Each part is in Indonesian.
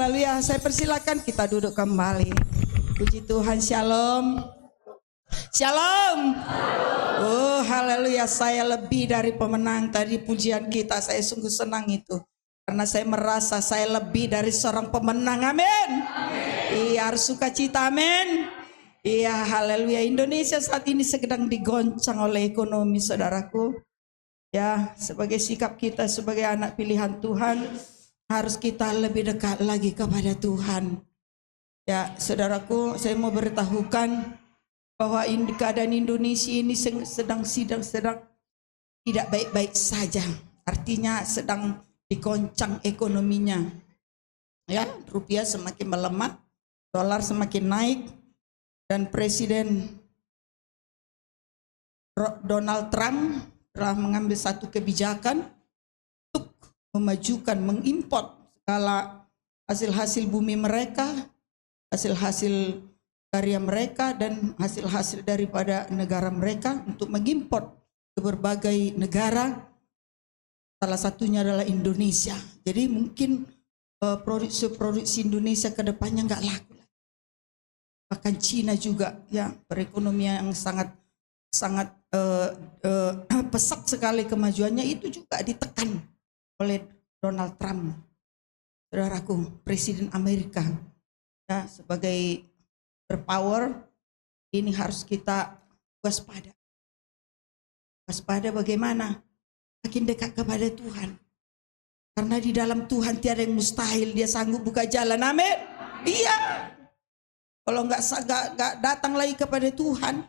haleluya. Saya persilakan kita duduk kembali. Puji Tuhan, shalom. Shalom. Oh haleluya, saya lebih dari pemenang. Tadi pujian kita, saya sungguh senang itu. Karena saya merasa saya lebih dari seorang pemenang, amin. Iya, harus sukacita, amin. Iya, haleluya. Indonesia saat ini sedang digoncang oleh ekonomi, saudaraku. Ya, sebagai sikap kita sebagai anak pilihan Tuhan, harus kita lebih dekat lagi kepada Tuhan. Ya, saudaraku, saya mau beritahukan bahwa keadaan Indonesia ini sedang tidak baik-baik saja. Artinya sedang digoncang ekonominya. Ya, rupiah semakin melemah, dolar semakin naik, dan Presiden Donald Trump telah mengambil satu kebijakan untuk memajukan, mengimpor segala hasil-hasil bumi mereka, hasil-hasil karya mereka, dan hasil-hasil daripada negara mereka untuk mengimpor ke berbagai negara. Salah satunya adalah Indonesia. Jadi mungkin produksi Indonesia ke depannya nggak laku. Bahkan Cina juga, ya, perekonomian yang sangat pesat sekali kemajuannya, itu juga ditekan oleh Donald Trump, saudaraku, Presiden Amerika. Ya, sebagai berpower ini harus kita waspada. Waspada bagaimana? Makin dekat kepada Tuhan. Karena di dalam Tuhan tiada yang mustahil, Dia sanggup buka jalan, amin. Iya. Kalau nggak datang lagi kepada Tuhan,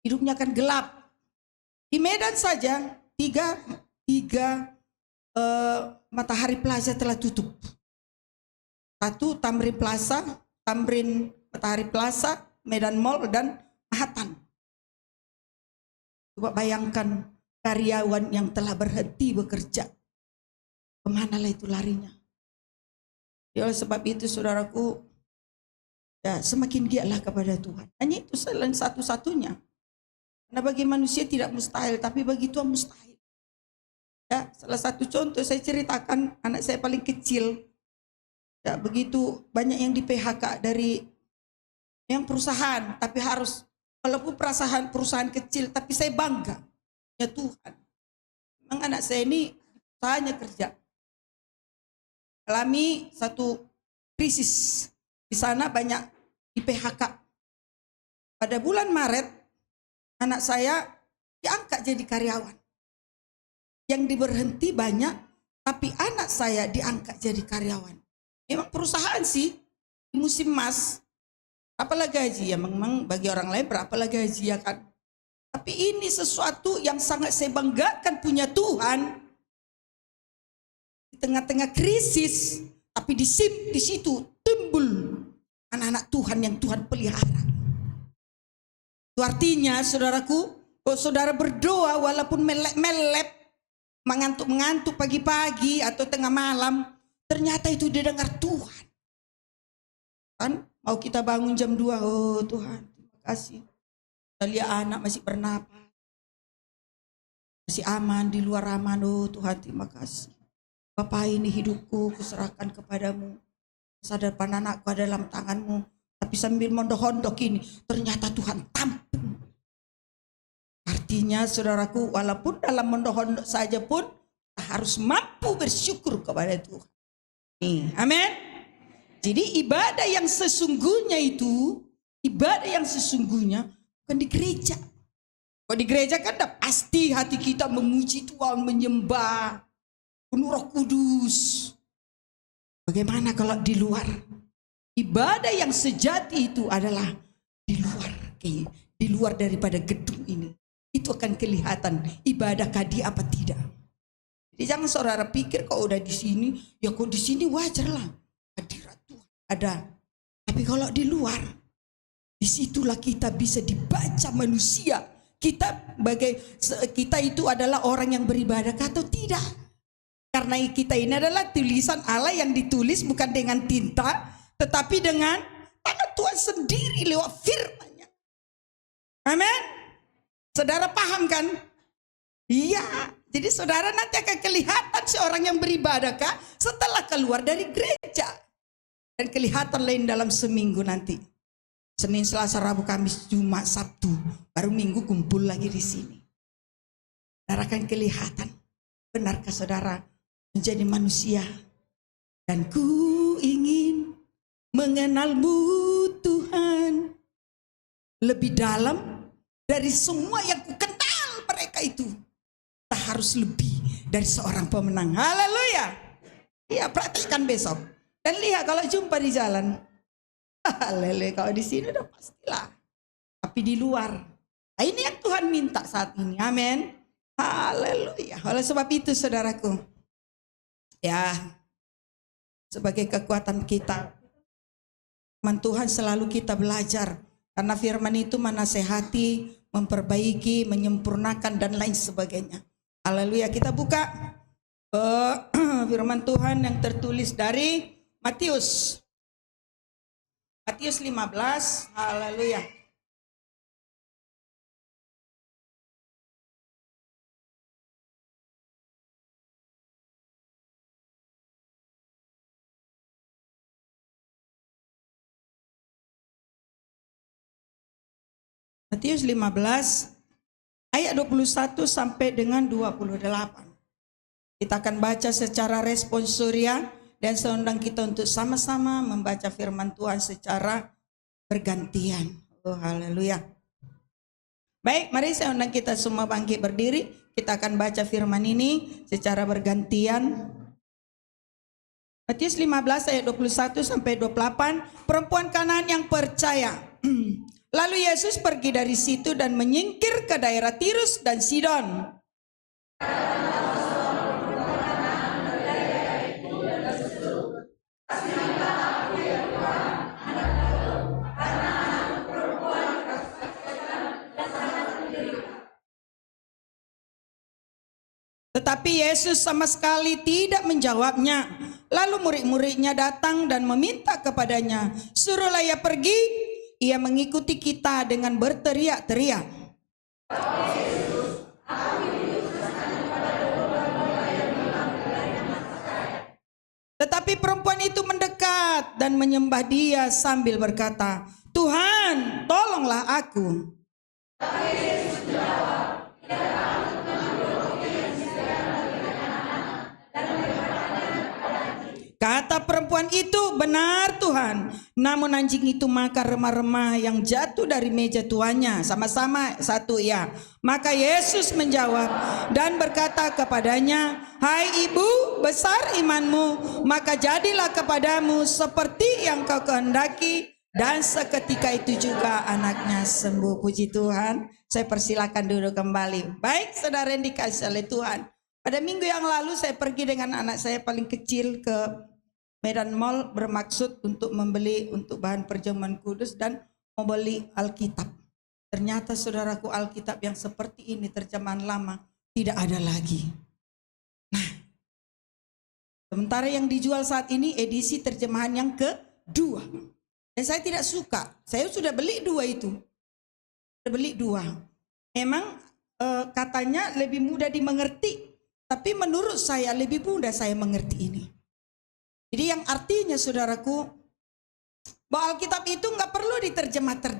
hidupnya akan gelap. Di Medan saja tiga Matahari Plaza telah tutup. Satu Tamrin Plaza, Tamrin Matahari Plaza, Medan Mall, dan Manhattan. Coba bayangkan karyawan yang telah berhenti bekerja, kemana lah itu larinya? Ya, oleh sebab itu saudaraku, ya, semakin giatlah kepada Tuhan. Hanya itu selain satu-satunya. Karena bagi manusia tidak mustahil, tapi bagi Tuhan mustahil. Ya, salah satu contoh saya ceritakan, anak saya paling kecil, ya, begitu banyak yang di PHK dari yang perusahaan, tapi harus, walaupun perusahaan kecil, tapi saya bangga, ya Tuhan. Memang anak saya ini usahanya kerja, alami satu krisis di sana, banyak di PHK. Pada bulan Maret, anak saya diangkat jadi karyawan. Yang diberhenti banyak, tapi anak saya diangkat jadi karyawan. Memang perusahaan sih, di musim emas, apalah gaji ya, memang bagi orang lain berapalah gaji ya kan. Tapi ini sesuatu yang sangat saya banggakan punya Tuhan. Di tengah-tengah krisis, tapi di situ timbul anak-anak Tuhan yang Tuhan pelihara. Itu artinya saudaraku, kalau saudara berdoa walaupun melep, mengantuk-mengantuk pagi-pagi atau tengah malam, ternyata itu didengar Tuhan. Kan mau kita bangun jam 2, oh Tuhan terima kasih. Kita lihat anak masih bernapas, masih aman, di luar aman, oh Tuhan terima kasih. Bapa, ini hidupku kuserahkan kepadamu. Masa depan anakku ada dalam tanganmu. Tapi sambil mondok-ondok ini, ternyata Tuhan tampung. Artinya saudaraku, walaupun dalam mondok-ondok saja pun, kita harus mampu bersyukur kepada Tuhan. Nih, amin. Jadi ibadah yang sesungguhnya itu, ibadah yang sesungguhnya bukan di gereja. Kalau di gereja kan pasti hati kita memuji Tuhan, menyembah, penuh Roh Kudus. Bagaimana kalau di luar? Ibadah yang sejati itu adalah di luar daripada gedung ini. Itu akan kelihatan ibadahkah dia apa tidak. Jadi jangan saudara pikir kalau udah di sini, ya kok di sini wajar lah. Hadirat Tuhan ada. Tapi kalau di luar, disitulah kita bisa dibaca manusia. Kita itu adalah orang yang beribadah atau tidak. Karena kita ini adalah tulisan Allah yang ditulis bukan dengan tinta, tetapi dengan tangan Tuhan sendiri lewat firman-Nya. Amin. Saudara paham kan? Iya. Jadi saudara nanti akan kelihatan seorang yang beribadahkah setelah keluar dari gereja. Dan kelihatan lain dalam seminggu nanti. Senin, Selasa, Rabu, Kamis, Jumat, Sabtu. Baru Minggu kumpul lagi di sini. Saudara akan kelihatan. Benarkah saudara menjadi manusia? Dan ku ingin mengenalmu Tuhan. Lebih dalam dari semua yang ku kenal mereka itu. Kita harus lebih dari seorang pemenang. Haleluya. Iya, praktikkan besok. Dan lihat kalau jumpa di jalan. Haleluya, kalau di sini udah pastilah. Tapi di luar. Nah, ini yang Tuhan minta saat ini. Amin. Haleluya. Oleh sebab itu saudaraku. Ya, sebagai kekuatan kita. Firman Tuhan selalu kita belajar. Karena firman itu menasehati, memperbaiki, menyempurnakan dan lain sebagainya. Haleluya. Kita buka firman Tuhan yang tertulis dari Matius 15. Haleluya. Matius 15 ayat 21 sampai dengan 28. Kita akan baca secara respons surya dan saya undang kita untuk sama-sama membaca firman Tuhan secara bergantian. Oh haleluya. Baik, mari saya undang kita semua bangkit berdiri. Kita akan baca firman ini secara bergantian. Matius 15 ayat 21 sampai 28. Perempuan Kanaan yang percaya. Lalu Yesus pergi dari situ dan menyingkir ke daerah Tirus dan Sidon. Tetapi Yesus sama sekali tidak menjawabnya. Lalu murid-muridnya datang dan meminta kepadanya, suruhlah ia pergi. Ia mengikuti kita dengan berteriak-teriak. Tetapi perempuan itu mendekat dan menyembah dia sambil berkata, Tuhan, tolonglah aku. Kata perempuan itu, benar Tuhan. Namun anjing itu makan remah-remah yang jatuh dari meja tuannya. Sama-sama satu ya. Maka Yesus menjawab dan berkata kepadanya, hai ibu, besar imanmu, maka jadilah kepadamu seperti yang kau kehendaki. Dan seketika itu juga anaknya sembuh. Puji Tuhan. Saya persilakan duduk kembali. Baik saudara yang dikasih oleh Tuhan. Pada minggu yang lalu saya pergi dengan anak saya paling kecil ke Medan Mall bermaksud untuk membeli untuk bahan perjamuan kudus dan membeli Alkitab. Ternyata saudaraku Alkitab yang seperti ini terjemahan lama tidak ada lagi. Nah, sementara yang dijual saat ini edisi terjemahan yang kedua. Dan saya tidak suka, saya sudah beli dua itu. Sudah beli dua. Memang katanya lebih mudah dimengerti, tapi menurut saya lebih mudah saya mengerti ini. Jadi yang artinya saudaraku, bahwa Alkitab itu nggak perlu diterjemahkan.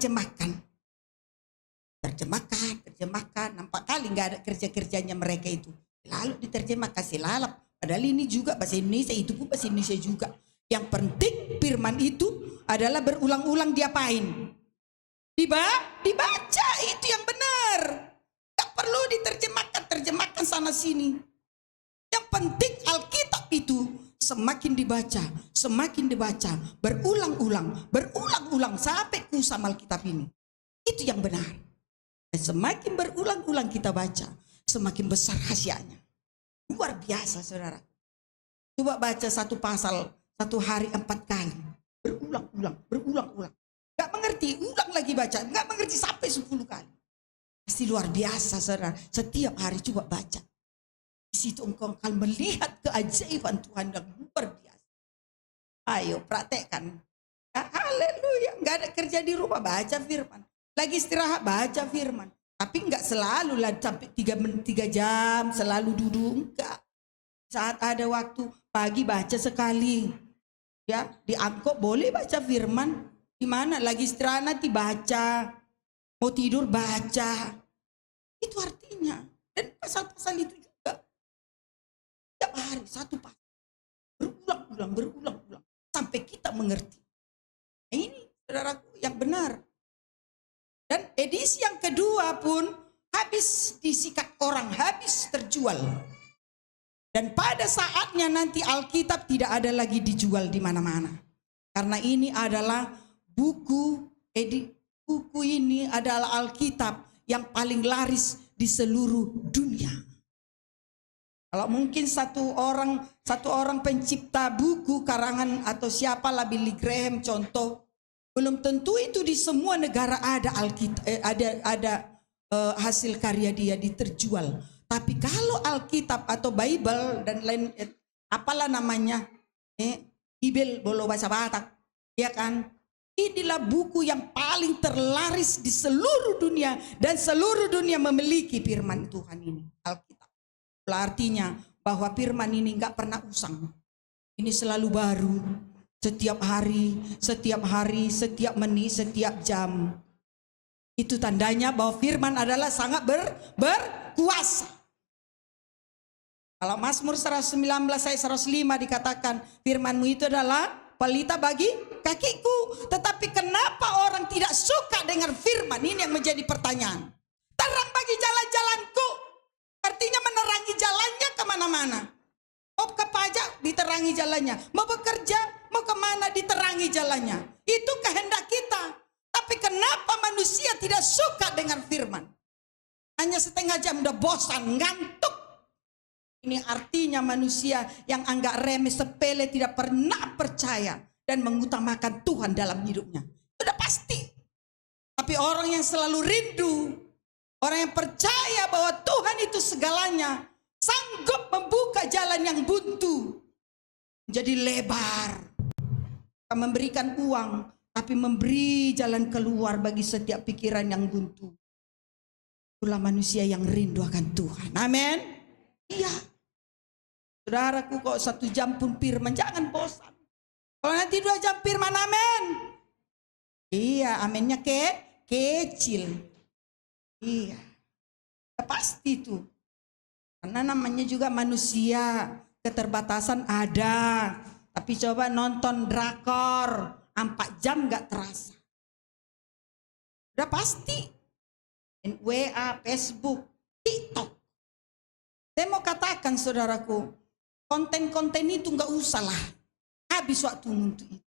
Terjemahkan, nampak kali nggak ada kerja-kerjanya mereka itu. Lalu diterjemah kasih lalap. Padahal ini juga bahasa Indonesia, itu pun bahasa Indonesia juga. Yang penting firman itu adalah berulang-ulang diapain? Dibaca, itu yang benar. Nggak perlu terjemahkan sana sini. Yang penting Alkitab itu semakin dibaca, berulang-ulang sampai kusam Alkitab ini. Itu yang benar. Dan semakin berulang-ulang kita baca, semakin besar khasiatnya. Luar biasa saudara. Coba baca satu pasal, satu hari 4 kali. Berulang-ulang. Gak mengerti, ulang lagi baca. Gak mengerti sampai 10 kali. Pasti luar biasa saudara. Setiap hari coba baca. Di situ engkau akan melihat keajaiban Tuhan yang luar biasa. Ayo praktekkan. Haleluya. Gak ada kerja di rumah, baca firman. Lagi istirahat, baca firman. Tapi enggak selalu lah sampai 3 jam selalu duduk. Enggak. Saat ada waktu pagi baca sekali. Ya, di angkot boleh baca firman. Di mana lagi istirahat nanti baca, mau tidur baca. Itu artinya. Dan pasal-pasal itu juga tiap hari satu pasal berulang-ulang sampai kita mengerti. Nah, ini saudaraku yang benar. Dan edisi yang kedua pun habis disikat orang, habis terjual. Dan pada saatnya nanti Alkitab tidak ada lagi dijual di mana-mana. Karena ini adalah buku ini adalah Alkitab yang paling laris di seluruh dunia. Kalau mungkin satu orang pencipta buku karangan atau siapalah Billy Graham contoh, belum tentu itu di semua negara ada Alkitab, ada hasil karya dia diterjual. Tapi kalau Alkitab atau Bible dan lain apalah namanya, Bible bolo bahasa Batak, ya kan? Inilah buku yang paling terlaris di seluruh dunia dan seluruh dunia memiliki firman Tuhan ini, Alkitab. Artinya bahwa firman ini enggak pernah usang. Ini selalu baru. Setiap hari, setiap menit, setiap jam. Itu tandanya bahwa firman adalah sangat berkuasa. Kalau Mazmur 119 ayat 105 dikatakan, firman-Mu itu adalah pelita bagi kakiku. Tetapi kenapa orang tidak suka dengan firman? Ini yang menjadi pertanyaan. Terang bagi jalan-jalanku. Artinya menerangi jalannya kemana-mana. Mau ke pajak diterangi jalannya. Mau bekerja, mau kemana diterangi jalannya. Itu kehendak kita. Tapi kenapa manusia tidak suka dengan firman? Hanya setengah jam udah bosan, ngantuk. Ini artinya manusia yang anggap remeh sepele, tidak pernah percaya dan mengutamakan Tuhan dalam hidupnya. Sudah pasti. Tapi orang yang selalu rindu, orang yang percaya bahwa Tuhan itu segalanya, sanggup membuka jalan yang buntu menjadi lebar. Memberikan uang, tapi memberi jalan keluar bagi setiap pikiran yang buntu. Itulah manusia yang rindu akan Tuhan. Amin. Iya. Saudaraku, kok 1 jam pun firman, jangan bosan. Kalau nanti 2 jam firman, amin. Iya, aminnya kecil. Iya, pasti itu. Karena namanya juga manusia, keterbatasan ada. Tapi coba nonton drakor, 4 jam gak terasa. Udah pasti. WA, Facebook, TikTok. Saya mau katakan saudaraku, konten-konten itu gak usah lah. Habis waktu untuk itu.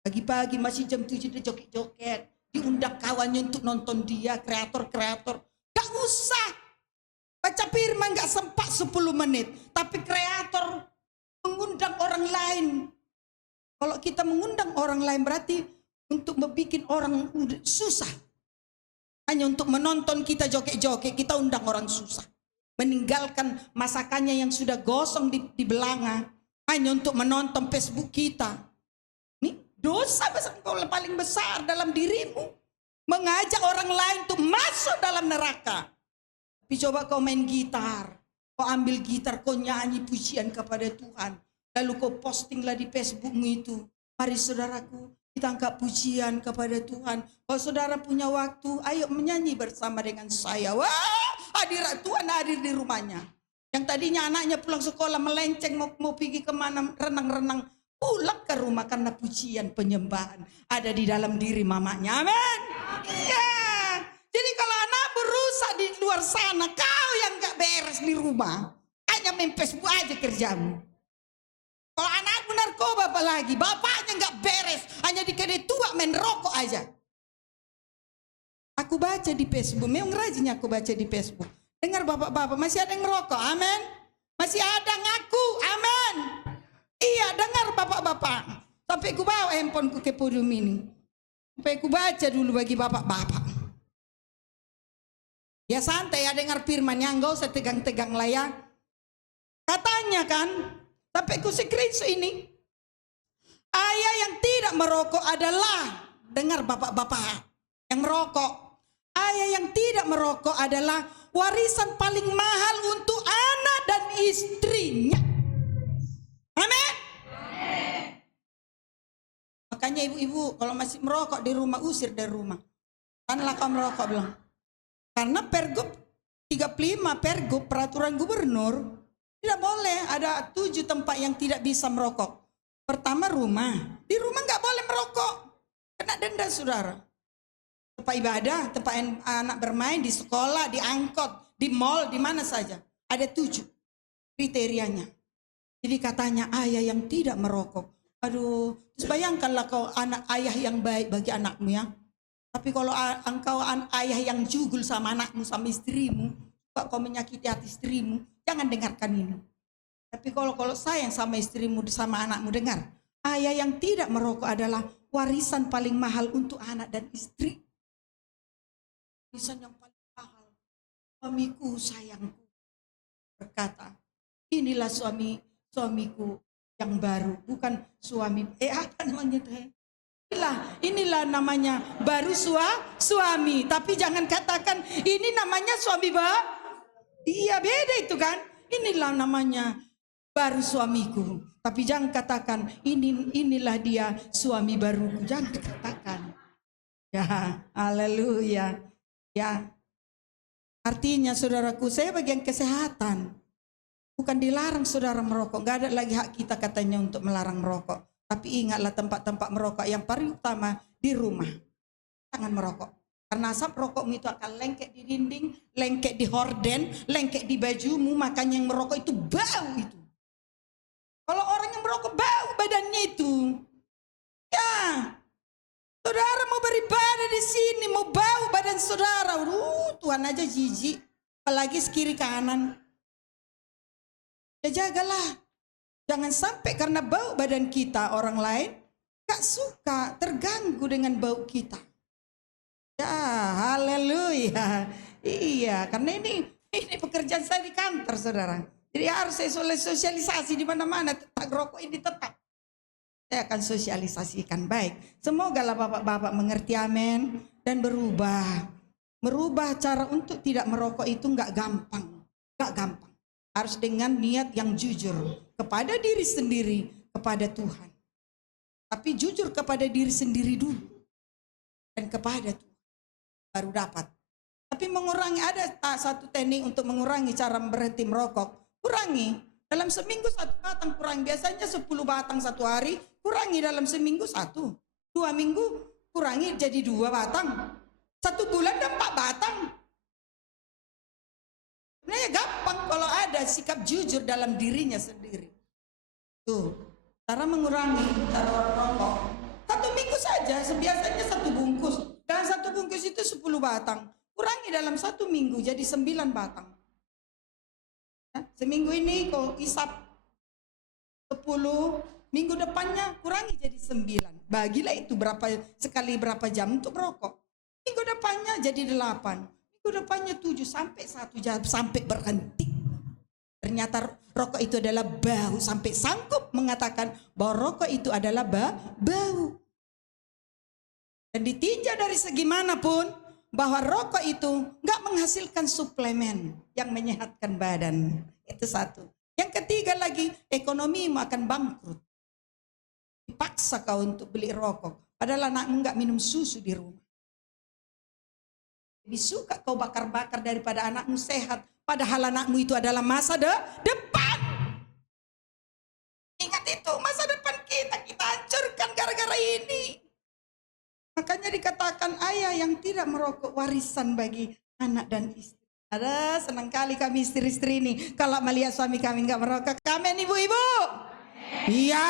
Pagi-pagi masih jam 7 dia joget-joget. Diundang kawannya untuk nonton dia, kreator-kreator. Gak usah. Baca firman gak sempat 10 menit. Tapi kreator mengundang orang lain. Kalau kita mengundang orang lain berarti untuk membuat orang susah. Hanya untuk menonton kita joget-joget, kita undang orang susah. Meninggalkan masakannya yang sudah gosong di belanga. Hanya untuk menonton Facebook kita. Ini dosa paling besar dalam dirimu. Mengajak orang lain untuk masuk dalam neraka. Tapi coba kau main gitar. Kau ambil gitar, kau nyanyi pujian kepada Tuhan. Lalu kau postinglah di Facebookmu itu. Mari saudaraku, kita angkat pujian kepada Tuhan. Kalau saudara punya waktu, ayo menyanyi bersama dengan saya. Wah, hadirat Tuhan hadir di rumahnya. Yang tadinya anaknya pulang sekolah melenceng, mau pergi kemana, renang-renang. Pulang ke rumah karena pujian penyembahan ada di dalam diri mamanya. Amin. Iya. Jadi kalau anak berusaha di luar sana, kau yang gak beres di rumah. Hanya main Facebook aja kerjamu. Kalau anak narkoba apalagi, bapaknya gak beres. Hanya di kedai tua main rokok aja. Aku baca di Facebook, memang rajin aku baca di Facebook. Dengar bapak-bapak, masih ada yang ngerokok, amin. Masih ada ngaku, amin. Iya, dengar bapak-bapak. Sampai ku bawa handphoneku ke podium ini. Sampai ku baca dulu bagi bapak-bapak. Ya santai ya dengar firman, yang gak usah tegang-tegang lah ya. Katanya kan, sampai ku screenshot ini. Ayah yang tidak merokok adalah, dengar bapak-bapak yang merokok. Ayah yang tidak merokok adalah warisan paling mahal untuk anak dan istrinya. Amin. Makanya ibu-ibu kalau masih merokok di rumah, usir dari rumah. Kanlah kau merokok bilang. Karena Pergub 35, Pergub peraturan gubernur, tidak boleh ada 7 tempat yang tidak bisa merokok. Pertama rumah. Di rumah nggak boleh merokok. Kena denda saudara. Tempat ibadah, tempat anak bermain, di sekolah, di angkot, di mall, di mana saja. Ada 7 kriterianya. Jadi katanya ayah yang tidak merokok. Aduh, terus bayangkanlah kau anak ayah yang baik bagi anakmu ya. Tapi kalau engkau ayah yang jugul sama anakmu, sama istrimu, kau menyakiti hati istrimu, jangan dengarkan ini. Tapi kalau sayang sama istrimu, sama anakmu, dengar. Ayah yang tidak merokok adalah warisan paling mahal untuk anak dan istri. Warisan yang paling mahal. Suamiku sayangku berkata, inilah suamiku yang baru, bukan suami. Apa namanya teh? Inilah namanya baru suami. Tapi jangan katakan ini namanya suami Iya beda itu kan. Inilah namanya baru suamiku. Tapi jangan katakan inilah dia suami baruku. Jangan katakan. Ya, haleluya. Ya. Artinya saudaraku, saya bagian kesehatan. Bukan dilarang saudara merokok. Gak ada lagi hak kita katanya untuk melarang merokok. Tapi ingatlah tempat-tempat merokok yang paling utama di rumah. Jangan merokok. Karena asap rokokmu itu akan lengket di dinding, lengket di horden, lengket di bajumu. Makanya yang merokok itu bau itu. Kalau orang yang merokok bau badannya itu. Ya, saudara mau beribadah di sini, mau bau badan saudara. Tuhan aja jijik. Apalagi sekiri kanan. Ya jagalah. Jangan sampai karena bau badan kita orang lain gak suka, terganggu dengan bau kita. Ya, haleluya. Iya, karena ini pekerjaan saya di kantor, saudara. Jadi harus saya sosialisasi di mana-mana. Tentang rokok ini tetap. Saya akan sosialisasikan baik. Semoga lah bapak-bapak mengerti, amin. Dan berubah. Merubah cara untuk tidak merokok itu gak gampang. Gak gampang. Harus dengan niat yang jujur kepada diri sendiri, kepada Tuhan. Tapi jujur kepada diri sendiri dulu dan kepada Tuhan baru dapat. Tapi mengurangi, ada satu teknik untuk mengurangi cara berhenti merokok. Kurangi dalam seminggu 1 batang, kurangi biasanya 10 batang 1 hari, kurangi dalam seminggu 1. 2 minggu kurangi jadi 2 batang. 1 bulan 4 batang. Nah ya gampang kalau ada sikap jujur dalam dirinya sendiri. Tuh, cara mengurangi cara merokok. 1 minggu saja, biasanya 1 bungkus. Dan 1 bungkus itu 10 batang. Kurangi dalam 1 minggu jadi 9 batang. Ya, seminggu ini kau isap 10, minggu depannya kurangi jadi 9. Bagilah itu berapa jam untuk merokok. Minggu depannya jadi 8. Minggu depannya 7 sampai 1 jam sampai berhenti. Ternyata rokok itu adalah bau, sampai sanggup mengatakan bahwa rokok itu adalah bau. Dan ditinjau dari segi manapun bahwa rokok itu nggak menghasilkan suplemen yang menyehatkan badan. Itu satu. Yang ketiga lagi, ekonomimu akan bangkrut. Dipaksa kau untuk beli rokok, padahal anakmu nggak minum susu di rumah. Lebih suka kau bakar-bakar daripada anakmu sehat. Padahal anakmu itu adalah masa depan. Ingat itu, masa depan kita hancurkan gara-gara ini. Makanya dikatakan ayah yang tidak merokok warisan bagi anak dan istri. Ada senang kali kami istri-istri ini kalau melihat suami kami nggak merokok. Kami ibu-ibu. Iya,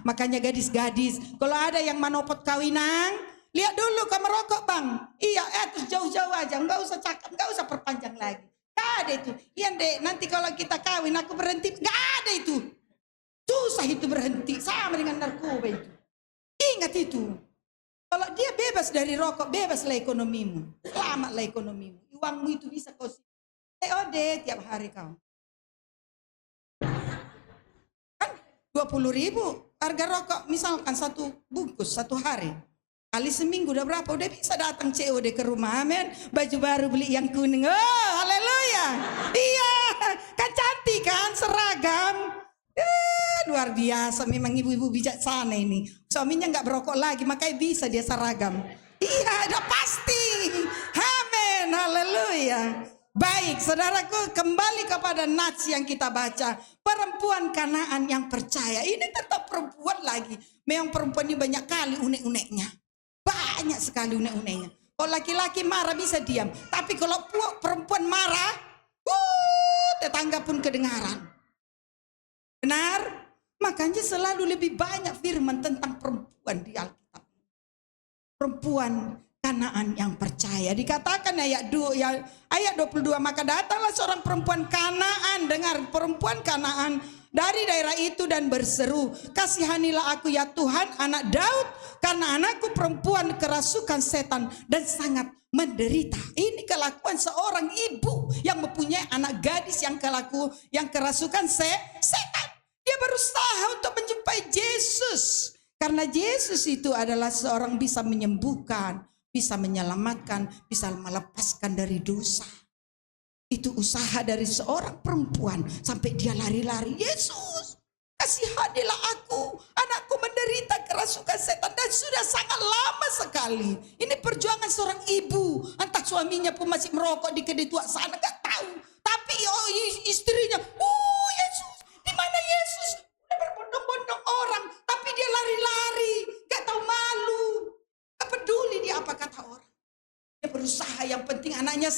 makanya gadis-gadis kalau ada yang manopot kawinan, lihat dulu kau merokok bang. Iya, terus jauh-jauh aja, nggak usah cakap, nggak usah perpanjang lagi. Gak ada itu. Iya dek, nanti kalau kita kawin aku berhenti. Gak ada itu. Susah itu berhenti, sama dengan narkoba itu. Ingat itu. Kalau dia bebas dari rokok, bebaslah ekonomimu. Selamatlah ekonomimu. Uangmu itu bisa kau COD tiap hari kau. Kan 20.000 harga rokok misalkan 1 bungkus 1 hari. Kali seminggu udah berapa? Udah bisa datang COD ke rumah, amin. Baju baru beli yang kuning. Oh, haleluya. Iya, kan cantik kan, seragam. Luar biasa, memang ibu-ibu bijaksana ini. Suaminya nggak berokok lagi, makanya bisa dia seragam. Iya, udah pasti. Amin, haleluya. Baik, saudaraku, kembali kepada nats yang kita baca. Perempuan Kanaan yang percaya. Ini tetap perempuan lagi. Memang perempuan ini banyak kali unek-uneknya. Banyak sekali unek-uneknya. Kalau laki-laki marah bisa diam. Tapi kalau perempuan marah, tetangga pun kedengaran. Benar? Makanya selalu lebih banyak firman tentang perempuan di Alkitab. Perempuan Kanaan yang percaya. Dikatakan ayat 22, maka datanglah seorang perempuan Kanaan, dengar, perempuan Kanaan dari daerah itu dan berseru, kasihanilah aku ya Tuhan, anak Daud, karena anakku perempuan kerasukan setan dan sangat menderita. Ini kelakuan seorang ibu yang mempunyai anak gadis yang kerasukan setan. Dia berusaha untuk menjumpai Yesus. Karena Yesus itu adalah seorang bisa menyembuhkan, bisa menyelamatkan, bisa melepaskan dari dosa. Itu usaha dari seorang perempuan sampai dia lari-lari. Yesus, kasihanilah aku, anakku menderita kerasukan setan dan sudah sangat lama sekali. Ini perjuangan seorang ibu. Entah suaminya pun masih merokok di kedai tua sana, gak tahu. Tapi istrinya, Yesus, di mana Yesus? Udah berbondong-bondong orang, tapi dia lari-lari, gak tahu malu, gak peduli dia apa kata orang. Dia berusaha, yang penting anaknya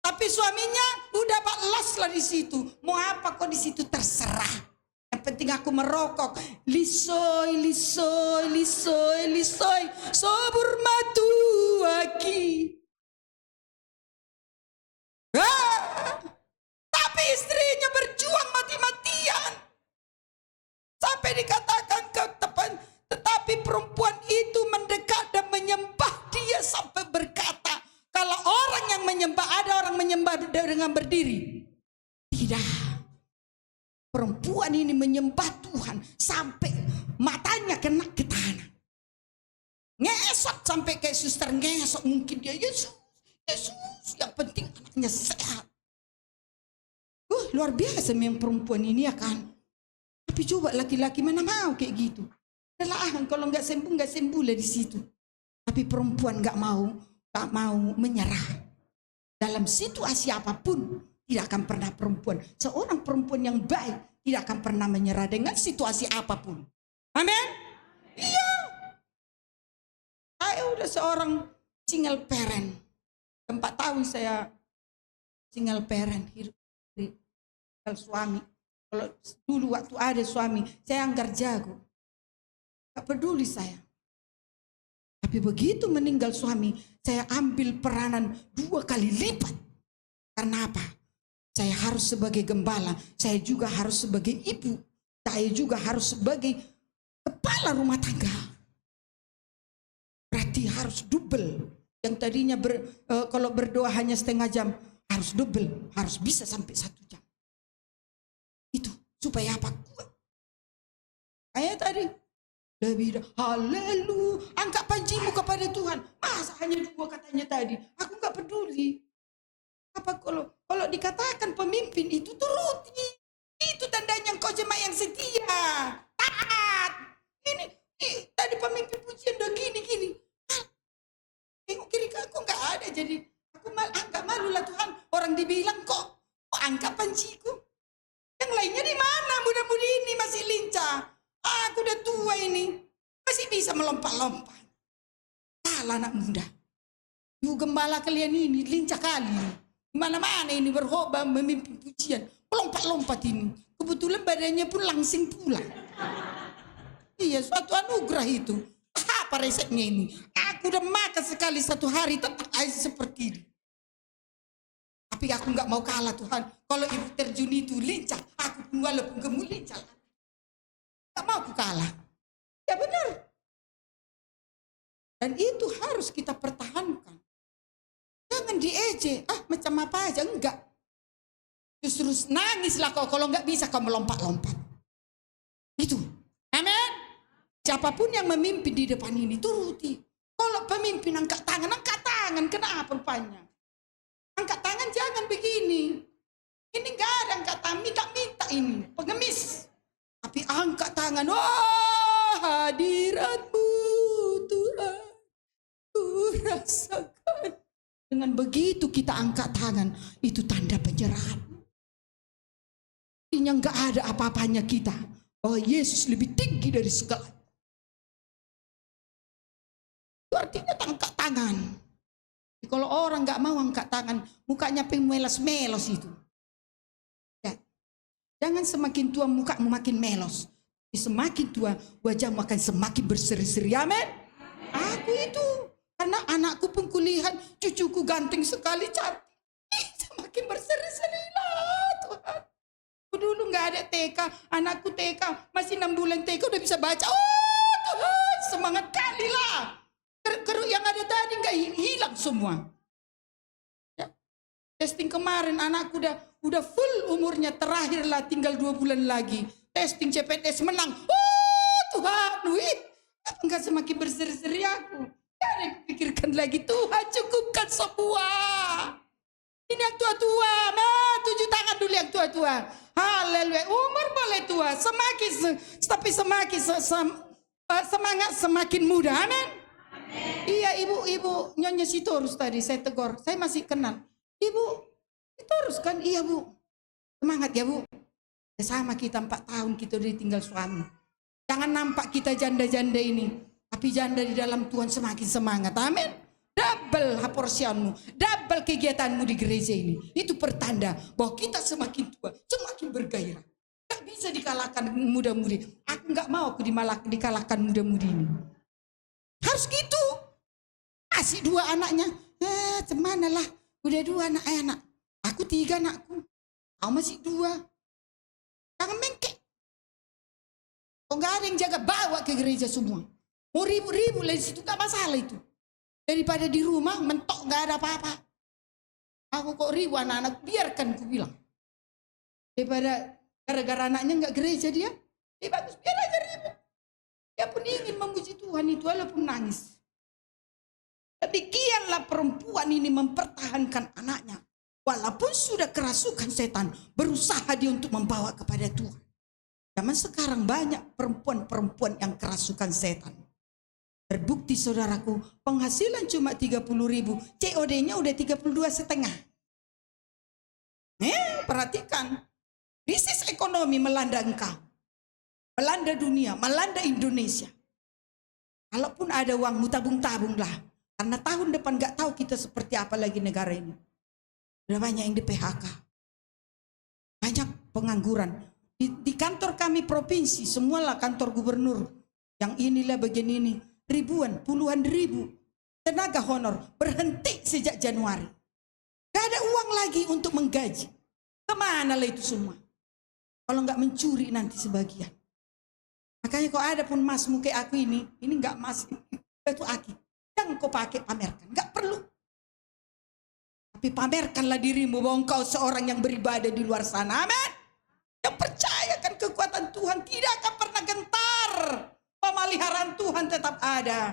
tapi suaminya udah balas lah di situ. Mau apa kok di situ terserah. Yang penting aku merokok. Lisoy, lisoy, lisoy, lisoy. Sobur matu aki. Tapi istrinya berjuang mati-matian. Sampai dikatakan tetapi perempuan itu mendekat dan menyembah dia sampai berkata, kalau orang yang menyembah, ada orang menyembah dengan berdiri. Tidak. Perempuan ini menyembah Tuhan sampai matanya kena ke tanah. Ngesot sampai kayak suster ngesot. Mungkin dia Yesus, Yesus. Yang penting anaknya sehat. Luar biasa memang perempuan ini ya kan. Tapi coba laki-laki mana mau kayak gitu. Kelelahan kalau nggak sembuh lah di situ. Tapi perempuan nggak mau menyerah. Dalam situasi apapun tidak akan pernah perempuan. Seorang perempuan yang baik tidak akan pernah menyerah dengan situasi apapun. Amin. Iya. Saya udah seorang single parent. 4 tahun saya single parent, hidup dari suami. Kalau dulu waktu ada suami, saya anggar jago. Gak peduli saya. Tapi begitu meninggal suami, saya ambil peranan 2 kali lipat. Karena apa? Saya harus sebagai gembala, saya juga harus sebagai ibu, saya juga harus sebagai kepala rumah tangga. Berarti harus double. Yang tadinya kalau berdoa hanya setengah jam, harus double, harus bisa sampai 1 jam. Itu supaya apa? Kuat. Kayak tadi. Lebih haleluya, angkat pancimu kepada Tuhan. Masa hanya 2 katanya tadi? Aku nggak peduli. Apa kalau dikatakan pemimpin itu turuti. Itu tandanya kau jemaat yang setia, taat. Ini tadi pemimpin pujian udah gini. Tengok kiri aku nggak ada, jadi aku angkat malu lah Tuhan. Orang dibilang kok angkat panciku. Yang lainnya di mana? Muda-mudi ini masih lincah. Aku udah tua ini, masih bisa melompat-lompat. Salah anak muda. Ibu gembala kalian ini lincah kali. Mana-mana ini berhoba memimpin pujian. Melompat-lompat ini. Kebetulan badannya pun langsing pula. Iya, suatu anugerah itu. Apa resepnya ini? Aku udah makan sekali 1 hari tetap aja seperti ini. Tapi aku gak mau kalah Tuhan. Kalau ibu terjun itu lincah, aku pun walaupun gemuk lincah. Gak mau aku kalah. Ya benar. Dan itu harus kita pertahankan. Jangan diejek. Macam apa aja. Enggak. Justru nangislah kau. Kalau enggak bisa kau melompat-lompat. Itu. Amin. Siapapun yang memimpin di depan ini turuti. Kalau pemimpin angkat tangan. Kenapa rupanya? Angkat tangan jangan begini. Ini enggak ada angkat tangan. Minta-minta ini. Pengemis. Tapi angkat tangan, hadirat-Mu Tuhan, ku rasakan. Dengan begitu kita angkat tangan, itu tanda penyerahan. Artinya nggak ada apa-apanya kita, bahwa Yesus lebih tinggi dari segala. Itu artinya angkat tangan. Kalau orang nggak mau angkat tangan, mukanya melos-melos itu. Ya. Jangan semakin tua mukamu makin melos. Semakin tua wajahmu akan semakin berseri-seri. Amin. Aku itu, karena anakku pun kulihat cucuku ganteng sekali, cantik. Semakin berseri-seri lah Tuhan. Dulu nggak ada TK, anakku TK masih 6 bulan TK udah bisa baca. Oh Tuhan, semangat kali lah. Keruk yang ada tadi nggak hilang semua. Ya. Testing kemarin anakku udah full umurnya, terakhir lah tinggal 2 bulan lagi. Testing CPNS menang. Oh Tuhan, enggak semakin berseri-seri aku. Gak ada yang pikirkan lagi, Tuhan cukupkan semua. Ini yang tua-tua, 7 tangan dulu yang tua-tua. Haleluya, umur boleh tua, tapi semakin semangat semakin muda. Amin. Iya, ibu Nyonya Sitorus tadi saya tegur, saya masih kenal. Ibu Sitorus kan? Iya Bu, semangat ya Bu. Sama kita 4 tahun kita udah ditinggal suami. Jangan nampak kita janda-janda ini, tapi janda di dalam Tuhan semakin semangat. Amin. Double porsianmu, double kegiatanmu di gereja ini. Itu pertanda bahwa kita semakin tua, semakin bergairah. Gak bisa dikalahkan muda-mudi. Aku gak mau aku dikalahkan muda-mudi ini. Harus gitu. Masih 2 anaknya. Cemana lah, udah 2 anak. Aku 3 anakku. Aku masih 2. Jangan mengkek. Kok gak ada yang jaga, bawa ke gereja semua. Mau ribu-ribu lah di situ, gak masalah itu. Daripada di rumah mentok gak ada apa-apa. Aku kok ribu anak-anak, biarkan ku bilang. Daripada gara-gara anaknya gak gereja dia, bagus biar aja ribu. Dia pun ingin memuji Tuhan itu walaupun nangis. Demikianlah perempuan ini mempertahankan anaknya. Walaupun sudah kerasukan setan, berusaha dia untuk membawa kepada Tuhan. Zaman sekarang banyak perempuan-perempuan yang kerasukan setan. Terbukti saudaraku, penghasilan cuma 30.000, COD-nya udah 32,5. Perhatikan, krisis ekonomi melanda engkau, melanda dunia, melanda Indonesia. Kalaupun ada uangmu, tabung-tabunglah. Karena tahun depan gak tahu kita seperti apa lagi negara ini. Udah banyak yang di PHK. Banyak pengangguran. Di kantor kami provinsi, semualah kantor gubernur. Yang inilah bagian ini. Ribuan, puluhan ribu tenaga honor berhenti sejak Januari. Gak ada uang lagi untuk menggaji. Kemana lah itu semua? Kalau nggak mencuri nanti sebagian. Makanya kalau ada pun masmu kayak aku ini nggak mas, itu aki. Yang kau pakai pamerkan, nggak perlu. Tapi pamerkanlah dirimu bahwa engkau seorang yang beribadah di luar sana. Amin. Yang percayakan kekuatan Tuhan tidak akan pernah gentar. Pemeliharaan Tuhan tetap ada.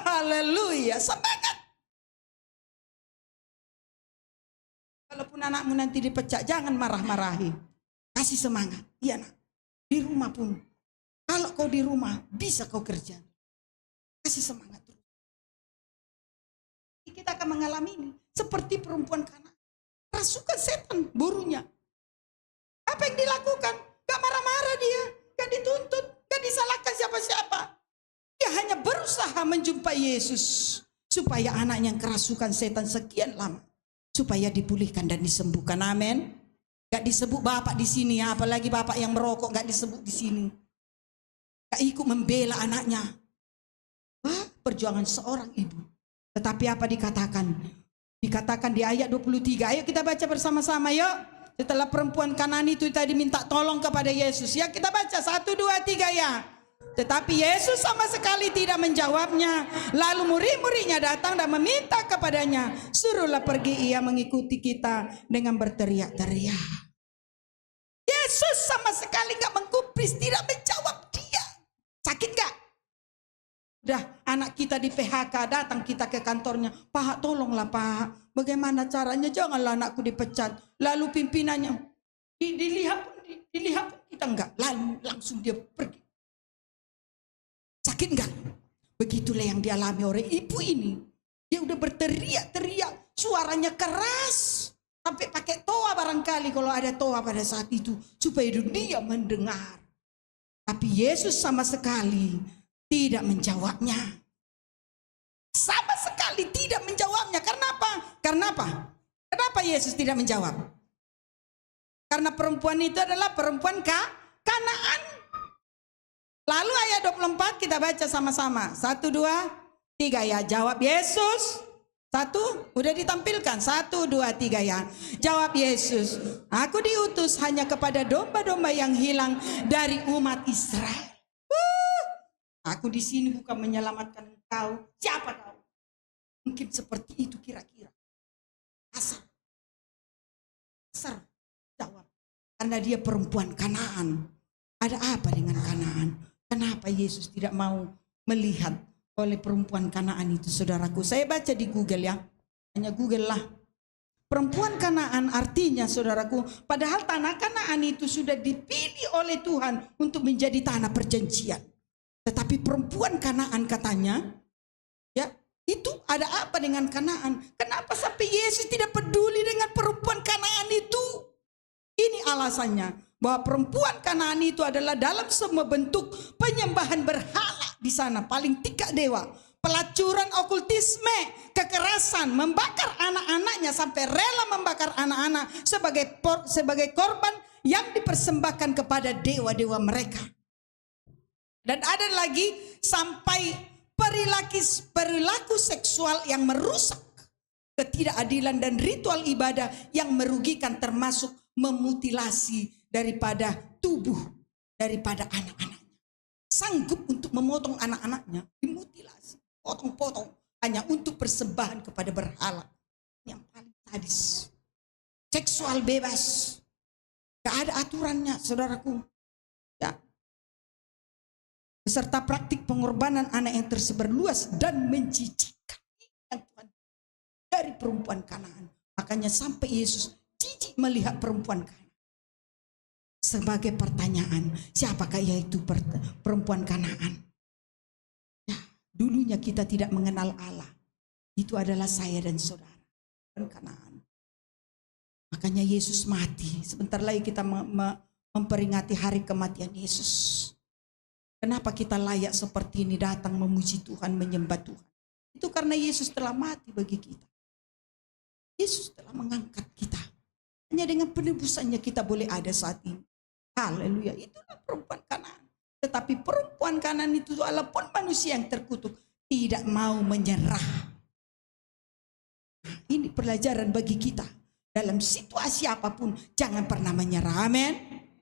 Haleluya, semangat. Walaupun anakmu nanti dipecat, jangan marah-marahi. Kasih semangat. Iya nak, di rumah pun. Kalau kau di rumah, bisa kau kerja. Kasih semangat. Kita akan mengalami ini. Seperti perempuan Kana. Rasukan setan, burunya. Apa yang dilakukan? Gak marah-marah dia. Gak dituntut. Gak disalahkan siapa-siapa. Dia hanya berusaha menjumpai Yesus. Supaya anaknya yang kerasukan setan sekian lama. Supaya dipulihkan dan disembuhkan. Amin. Gak disebut bapak di sini ya. Apalagi bapak yang merokok gak disebut di sini. Gak ikut membela anaknya. Wah, perjuangan seorang ibu. Tetapi apa dikatakan? Dikatakan di ayat 23. Ayo kita baca bersama-sama yuk. Setelah perempuan Kanani itu tadi minta tolong kepada Yesus. Ya kita baca 1, 2, 3 ya. Tetapi Yesus sama sekali tidak menjawabnya. Lalu murid-muridnya datang dan meminta kepadanya. Suruhlah pergi ia mengikuti kita dengan berteriak-teriak. Yesus sama sekali gak menggubris, tidak menjawab dia. Sakit gak? Udah anak kita di PHK, datang kita ke kantornya. Pak tolonglah Pak. Bagaimana caranya? Janganlah anakku dipecat. Lalu pimpinannya dilihat kita enggak. Lalu langsung dia pergi. sakit enggak? Begitulah yang dialami oleh ibu ini. Dia udah berteriak-teriak, suaranya keras. Sampai pakai toa barangkali kalau ada toa pada saat itu. Supaya dunia mendengar. Tapi Yesus sama sekali tidak menjawabnya. Sama sekali tidak menjawabnya. Karena apa? Karena apa? Kenapa Yesus tidak menjawab? Karena perempuan itu adalah perempuan Kanaan. Lalu ayat 24 kita baca sama-sama. 1, 2, 3 ya. Jawab Yesus. 1, udah ditampilkan. 1, 2, 3 ya. Jawab Yesus. Aku diutus hanya kepada domba-domba yang hilang dari umat Israel. Aku di sini bukan menyelamatkan engkau. Siapa kau? Mungkin seperti itu kira-kira. Asal jawab. Karena dia perempuan Kanaan. Ada apa dengan Kanaan? Kenapa Yesus tidak mau melihat oleh perempuan Kanaan itu, saudaraku? Saya baca di Google ya. Hanya Google lah. Perempuan Kanaan artinya, saudaraku, padahal tanah Kanaan itu sudah dipilih oleh Tuhan untuk menjadi tanah perjanjian. Tetapi perempuan Kanaan katanya, ya, itu ada apa dengan Kanaan? Kenapa sampai Yesus tidak peduli dengan perempuan Kanaan itu? Ini alasannya, bahwa perempuan Kanaan itu adalah dalam semua bentuk penyembahan berhala di sana, paling tingkat dewa, pelacuran, okultisme, kekerasan, membakar anak-anaknya sampai rela membakar anak-anak sebagai korban yang dipersembahkan kepada dewa-dewa mereka. Dan ada lagi sampai perilaku seksual yang merusak, ketidakadilan dan ritual ibadah yang merugikan, termasuk memutilasi daripada tubuh daripada anak-anaknya. Sanggup untuk memotong anak-anaknya, dimutilasi, potong-potong hanya untuk persembahan kepada berhala. Yang paling sadis. Seksual bebas. Gak ada aturannya, saudaraku. Ya. Beserta praktik pengorbanan anak yang tersebar luas dan menjijikkan dari perempuan Kanaan. Makanya sampai Yesus jijik melihat perempuan Kanaan. Sebagai pertanyaan, siapakah yaitu perempuan Kanaan? Ya, dulunya kita tidak mengenal Allah. Itu adalah saya dan saudara. Kanaan. Makanya Yesus mati. Sebentar lagi kita memperingati hari kematian Yesus. Kenapa kita layak seperti ini datang memuji Tuhan, menyembah Tuhan? Itu karena Yesus telah mati bagi kita. Yesus telah mengangkat kita. Hanya dengan penebusannya kita boleh ada saat ini. Haleluya. Itulah perempuan Kanaan. Tetapi perempuan Kanaan itu walaupun manusia yang terkutuk, tidak mau menyerah. Nah, ini pelajaran bagi kita. Dalam situasi apapun, jangan pernah menyerah. Amin.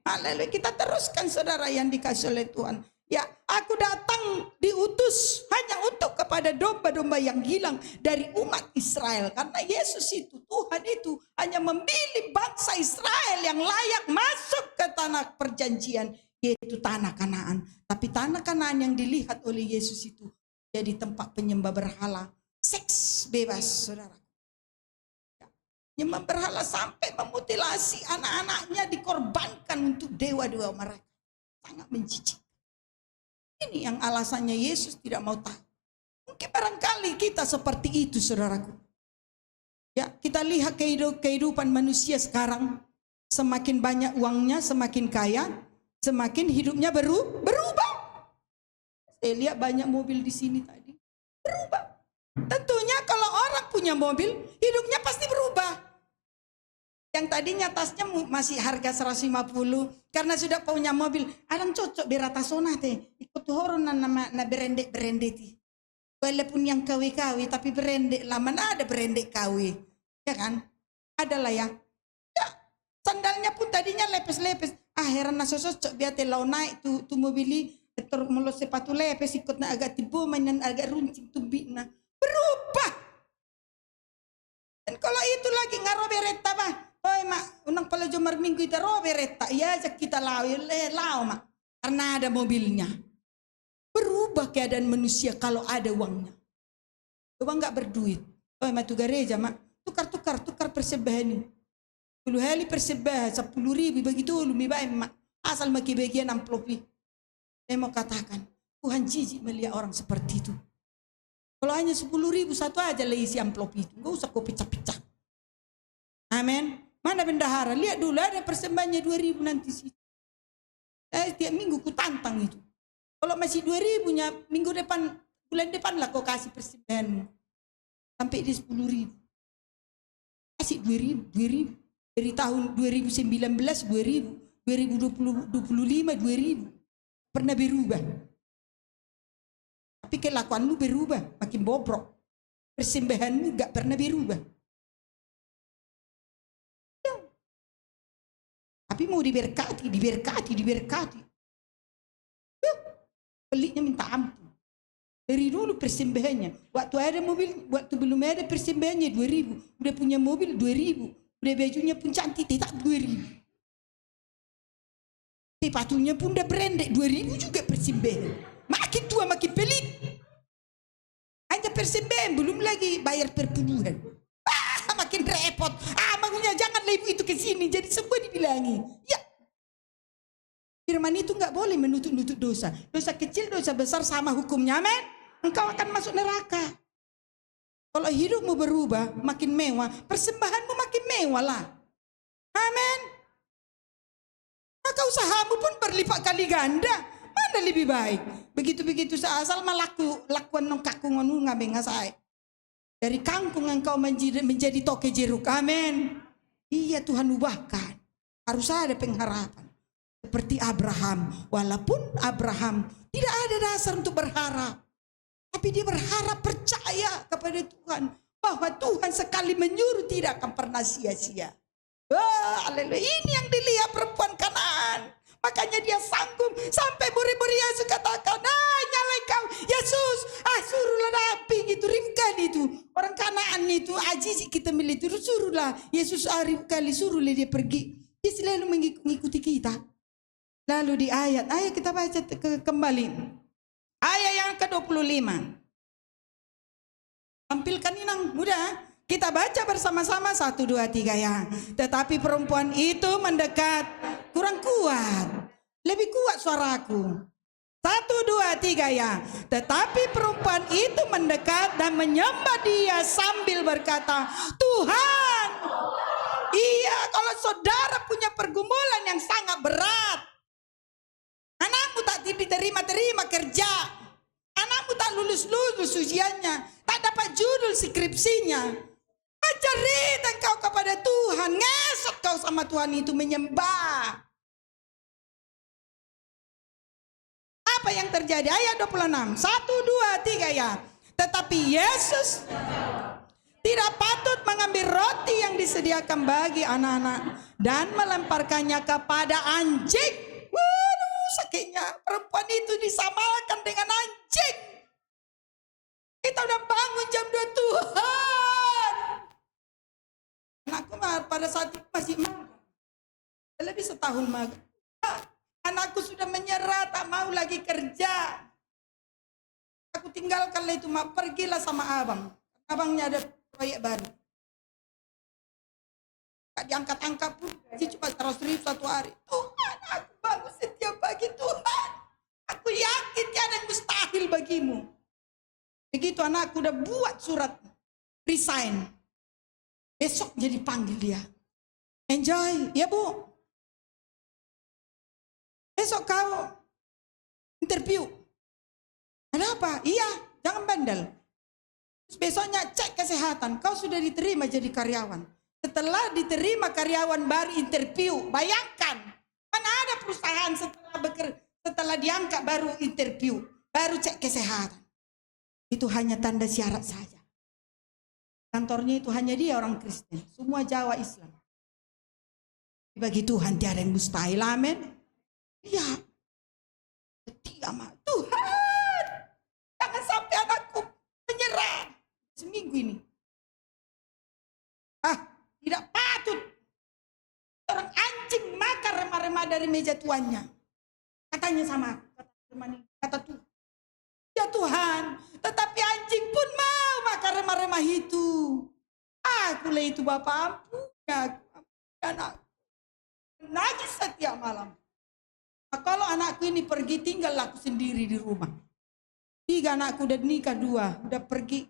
Haleluya. Kita teruskan, saudara yang dikasih oleh Tuhan. Ya, aku datang diutus hanya untuk kepada domba-domba yang hilang dari umat Israel. Karena Yesus itu, Tuhan itu hanya memilih bangsa Israel yang layak masuk ke tanah perjanjian, yaitu tanah Kanaan. Tapi tanah Kanaan yang dilihat oleh Yesus itu jadi tempat penyembah berhala, seks bebas, saudara. Penyembah berhala sampai memutilasi anak-anaknya, dikorbankan untuk dewa-dewa mereka. Sangat menjijikkan. Ini yang alasannya Yesus tidak mau tahu. Mungkin barangkali kita seperti itu, saudaraku. Ya, kita lihat kehidupan manusia sekarang. Semakin banyak uangnya, semakin kaya, semakin hidupnya berubah. Saya lihat banyak mobil di sini tadi. Berubah. Tentunya kalau orang punya mobil, hidupnya pasti berubah. Yang tadinya tasnya masih harga 150, karena sudah punya mobil, alang cocok beratasona teh, ikut horon na berendek ti. Walaupun yang kawi-kawi, tapi berendek lah, mana ada berendek kawi, ya kan? Adalah ya. Ya, sandalnya pun tadinya lepes-lepes. Heran na cocok biar telau naik tu mobili, mulut sepatu lepes, ikut na agak tibu, mainan agak runcing tubi na. Berubah. Dan kalau itu lagi ngaro bereta bah. Oi mak, unang pala jomar minggu itu robereta, iya aja kita lau mak, karena ada mobilnya. Berubah keadaan manusia kalau ada uangnya. Coba nggak berduit, oi mak tu gereja mak, tukar persembahan ini. 10 hari persembahan, 10.000 begitu lu mi baik mak, asal maki bagian amplopi. Saya mau katakan, Tuhan jijik melihat orang seperti itu. Kalau hanya 10.000 satu aja lah isi amplop itu. Enggak usah kau pecah-pecah. Amin. Mana bendahara? Lihat dulu ada persembahannya 2.000 nanti sih. Tiap minggu ku tantang itu. Kalau masih 2.000-nya minggu depan, bulan depan lah kau kasih persembahanmu. Sampai di 10.000. Kasih 2.000. Dari tahun 2019 2.000. 2025 2.000. Pernah berubah. Tapi kelakuanmu berubah, makin bobrok. Persembahanmu gak pernah berubah. Ya. Tapi mau diberkati. Ya. Peliknya minta ampun. Dari dulu persembahannya. Waktu ada mobil, waktu belum ada persembahannya 2.000. Udah punya mobil 2.000. Udah bajunya pun cantik, tetap 2.000. Sepatunya pun udah branded 2.000 juga persembahan. Makin tua makin pelit. Hanya persembahan, belum lagi bayar perpuluhan. Makin repot. Makanya janganlah ibu itu ke sini. Jadi semua dibilangi. Ya. Firman itu nggak boleh menutup-nutup dosa. Dosa kecil, dosa besar sama hukumnya, men. Engkau akan masuk neraka. Kalau hidupmu berubah, makin mewah, persembahanmu makin mewah lah. Amin. Maka usahamu pun berlipat kali ganda. Mana lebih baik? Begitu-begitu asal lakuan nong kakung ngonu ngabeng asai. Dari kangkung engkau menjadi toke jeruk. Amin. Iya, Tuhan ubahkan. Harus ada pengharapan. Seperti Abraham. Walaupun Abraham tidak ada dasar untuk berharap. Tapi dia berharap, percaya kepada Tuhan. Bahwa Tuhan sekali menyuruh tidak akan pernah sia-sia. Wah, haleluya. Ini yang dilihat perempuan Kanaan. Makanya dia sanggup sampai murid-murid Yesus katakan, nyalain kau Yesus, suruhlah api gitu, rimkan itu. Orang Kanaan itu, aji kita milih itu, suruhlah. Yesus kali suruhlah dia pergi. Dia selalu mengikuti kita. Lalu di ayat kita baca kembali. Ayat yang ke-25. Tampilkan inang, mudah. Kita baca bersama-sama 1, 2, 3 ya. Tetapi perempuan itu mendekat, kurang kuat. Lebih kuat suaraku. 1, 2, 3 ya. Tetapi perempuan itu mendekat dan menyembah dia sambil berkata, Tuhan. Iya, kalau saudara punya pergumulan yang sangat berat. Anakmu tak diterima kerja. Anakmu tak lulus ujiannya. Tak dapat judul skripsinya. Ajarin engkau kepada Tuhan. Ngesot kau sama Tuhan itu menyembah. Apa yang terjadi? Ayat 26. 1, 2, 3 ya. Tetapi Yesus tidak patut mengambil roti yang disediakan bagi anak-anak dan melemparkannya kepada anjing. Waduh, sakitnya. Perempuan itu disamakan dengan anjing. Kita udah bangun jam 2 Tuhan. Anakku pada saat itu masih magang. Lebih setahun magang. Anakku sudah menyerah, tak mau lagi kerja. Aku tinggalkanlah itu, pergilah sama abang. Abangnya ada proyek baru. Tak diangkat-angkat pun, dia cuma 100.000 satu hari. Tuhan, aku bangun setiap pagi Tuhan. Aku yakin tiada yang mustahil bagimu. Begitu anakku udah buat surat resign. Besok jadi panggil dia. Enjoy, ya Bu. Besok kau interview. Ada apa? Iya, jangan bandel. Terus besoknya cek kesehatan. Kau sudah diterima jadi karyawan. Setelah diterima karyawan baru interview. Bayangkan, mana ada perusahaan setelah diangkat baru interview. Baru cek kesehatan. Itu hanya tanda syarat saja. Kantornya itu hanya dia orang Kristen. Semua Jawa Islam. Bagi Tuhan tiada yang mustahil. Amin. Ya. Setia mah. Tuhan. Jangan sampai anakku menyerah. Seminggu ini. Tidak patut. Orang anjing makan remah-remah dari meja tuannya. Katanya sama aku. Kata Tuhan. Ya Tuhan, tetapi anjing pun mau makan remah-remah itu. Akulah itu Bapak, ampuni aku, anakku. Nangis setiap malam. Nah, kalau anakku ini pergi, tinggal aku sendiri di rumah. 3, anakku udah nikah 2, udah pergi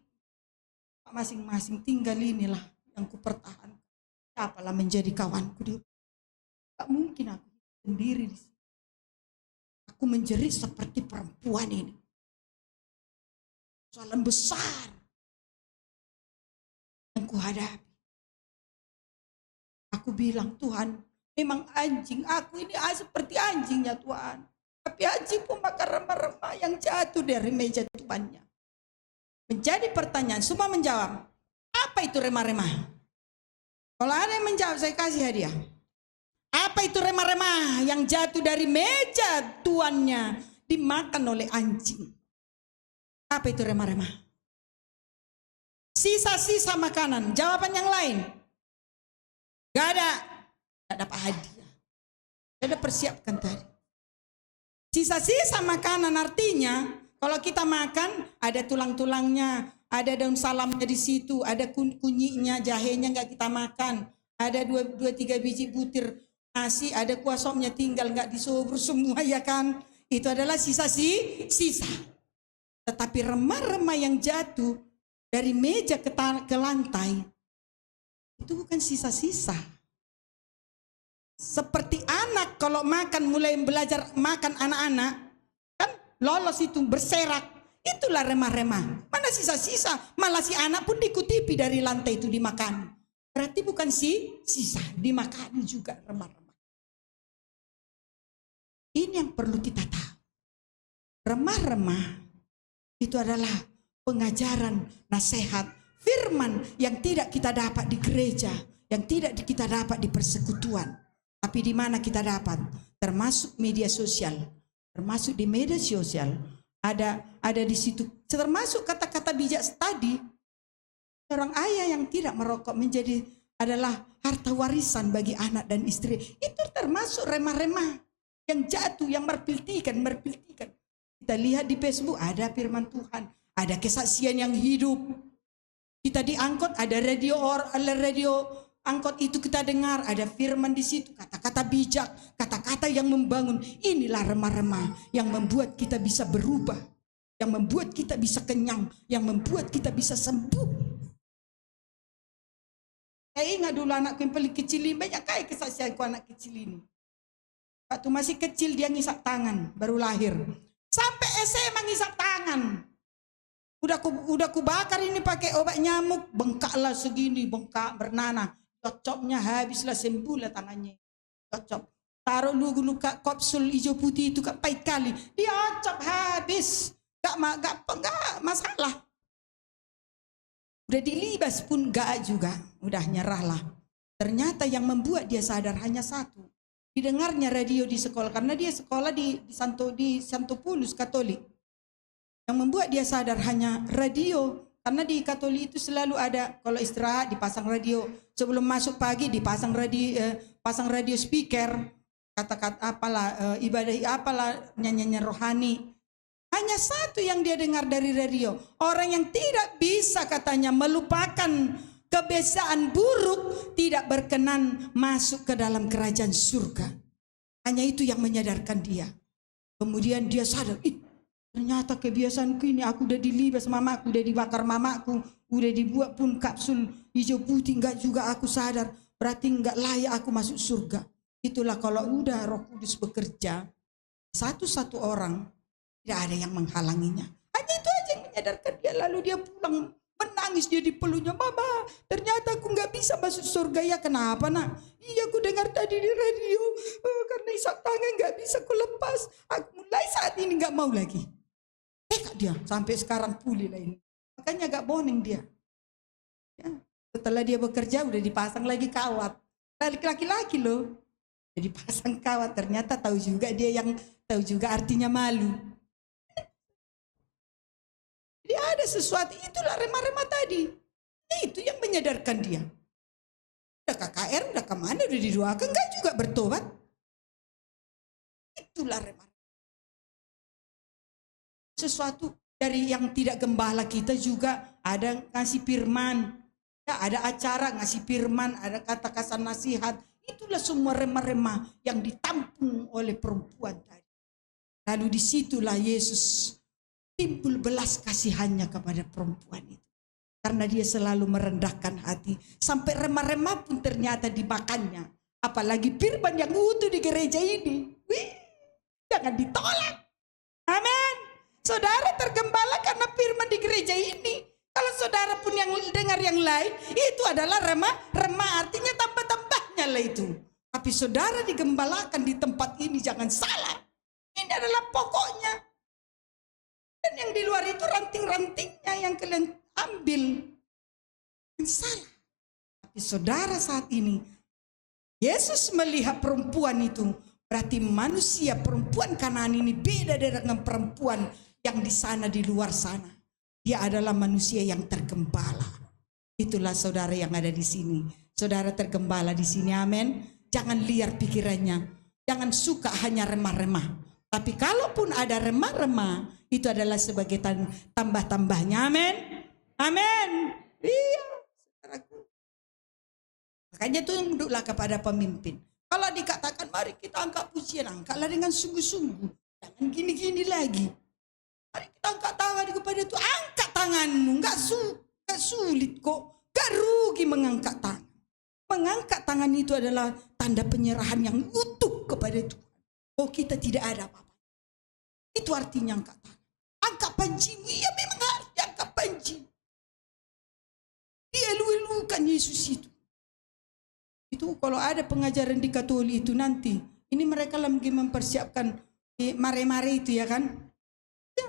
masing-masing, tinggal inilah yang kupertahankan. Apalah menjadi kawanku dia. Gak mungkin aku sendiri di sini. Aku menjerit seperti perempuan ini. Soalan besar yang kuhadapi. Aku bilang, Tuhan, memang anjing, aku ini seperti anjingnya Tuhan. Tapi anjing pun makan remah-remah yang jatuh dari meja tuannya. Menjadi pertanyaan, semua menjawab, apa itu remah-remah? Kalau ada yang menjawab, saya kasih hadiah. Apa itu remah-remah yang jatuh dari meja tuannya dimakan oleh anjing? Apa itu remah-remah? Sisa-sisa makanan. Jawaban yang lain, gak ada. Gak dapat hadiah. Gak ada persiapkan tadi. Sisa-sisa makanan artinya kalau kita makan ada tulang-tulangnya, ada daun salamnya di situ, ada kunyinya, jahenya nggak kita makan, ada 2-3 biji butir nasi, ada kuah sopnya tinggal nggak disobur semua ya kan? Itu adalah sisa. Tetapi remah-remah yang jatuh dari meja ke lantai itu bukan sisa-sisa. Seperti anak kalau makan, mulai belajar makan anak-anak kan lolos itu berserak, itulah remah-remah. Mana sisa-sisa, malah si anak pun dikutipi dari lantai itu dimakan. Berarti bukan sisa, dimakan juga remah-remah. Ini yang perlu kita tahu. Remah-remah itu adalah pengajaran, nasihat, firman yang tidak kita dapat di gereja, yang tidak kita dapat di persekutuan. Tapi di mana kita dapat? Termasuk media sosial. Termasuk di media sosial ada di situ. Termasuk kata-kata bijak tadi. Seorang ayah yang tidak merokok adalah harta warisan bagi anak dan istri. Itu termasuk remah-remah yang jatuh, yang merpiltikan. Kita lihat di Facebook ada firman Tuhan, ada kesaksian yang hidup. Kita diangkut ada radio angkot itu kita dengar, ada firman di situ, kata-kata bijak, kata-kata yang membangun. Inilah remah-remah yang membuat kita bisa berubah, yang membuat kita bisa kenyang, yang membuat kita bisa sembuh. Saya ingat dulu anakku yang paling kecil ini, banyak kali kesaksianku anak kecil ini. Waktu masih kecil dia ngisap tangan, baru lahir. Sampai SMA ngisap tangan. Udah kubakar ini pakai obat nyamuk, bengkaklah segini, bengkak bernanah. Cocoknya habislah, sembuhlah tangannya. Cocok. Taruh luka kopsul hijau putih itu kan pahit kali. Dia cocok habis. Gak masalah. Udah dilibas pun gak juga. Udah nyerahlah. Ternyata yang membuat dia sadar hanya satu. Didengarnya radio di sekolah. Karena dia sekolah di Santo Paulus Katolik. Yang membuat dia sadar hanya radio. Karena di Katolik itu selalu ada, kalau istirahat dipasang radio, sebelum masuk pagi dipasang radio speaker, kata-kata apalah, ibadah apalah, nyanyian rohani. Hanya satu yang dia dengar dari radio, orang yang tidak bisa katanya melupakan kebiasaan buruk, tidak berkenan masuk ke dalam kerajaan surga. Hanya itu yang menyadarkan dia. Kemudian dia sadar, ternyata kebiasaanku ini, aku udah dilibas mamaku, udah dibakar mamaku, udah dibuat pun kapsul hijau putih, enggak juga aku sadar, berarti enggak layak aku masuk surga. Itulah kalau udah Roh Kudus bekerja, satu-satu orang, tidak ada yang menghalanginya. Hanya itu aja yang menyadarkan dia. Lalu dia pulang menangis, dia dipeluknya, mama ternyata aku enggak bisa masuk surga. Ya kenapa nak? Iya aku dengar tadi di radio, karena isap tangan enggak bisa aku lepas, aku mulai saat ini enggak mau lagi. Dia sampai sekarang pulih lah ini. Makanya agak boning dia. Ya, setelah dia bekerja udah dipasang lagi kawat. Laki-laki loh. Jadi pasang kawat, ternyata tahu juga dia yang tahu juga artinya malu. Jadi ada sesuatu, itulah remah-remah tadi. Itu yang menyadarkan dia. Udah KKR, udah kemana, udah didoakan, enggak juga bertobat. Itulah remah. Sesuatu dari yang tidak gembala kita juga ada ngasih firman, ya, ada acara ngasih firman, ada kata-kata nasihat. Itulah semua remah-remah yang ditampung oleh perempuan tadi. Lalu disitulah Yesus timbul belas kasihannya kepada perempuan itu. Karena dia selalu merendahkan hati. Sampai remah-remah pun ternyata dimakannya. Apalagi firman yang utuh di gereja ini. Wih, jangan ditolak. Amin. Saudara tergembala karena firman di gereja ini. Kalau saudara pun yang dengar yang lain, itu adalah remah artinya tambah-tambahnya lah itu. Tapi saudara digembalakan di tempat ini, jangan salah. Ini adalah pokoknya. Dan yang di luar itu ranting-rantingnya yang kalian ambil. Jangan salah. Tapi saudara saat ini, Yesus melihat perempuan itu, berarti manusia perempuan Kanaan ini beda dengan perempuan yang di sana di luar sana. Dia adalah manusia yang tergembala. Itulah saudara yang ada di sini. Saudara tergembala di sini, amin. Jangan liar pikirannya. Jangan suka hanya remah-remah. Tapi kalaupun ada remah-remah, itu adalah sebagai tambah-tambahnya, amin. Amin. Iya, saudaraku. Makanya tunduklah kepada pemimpin. Kalau dikatakan mari kita angkat pujian, angkatlah dengan sungguh-sungguh. Jangan gini-gini lagi. Mari kita angkat tangan kepada Tuhan. Angkat tanganmu, nggak sulit kok. Gak rugi mengangkat tangan. Mengangkat tangan itu adalah tanda penyerahan yang utuh kepada Tuhan. Oh, kita tidak ada apa-apa. Itu artinya angkat tangan. Angkat panjimu, ya memang harus diangkat panji. Dielu-elukan Yesus itu. Itu kalau ada pengajaran di Katolik itu nanti, ini mereka lagi mempersiapkan mare-mare itu ya kan. Ya.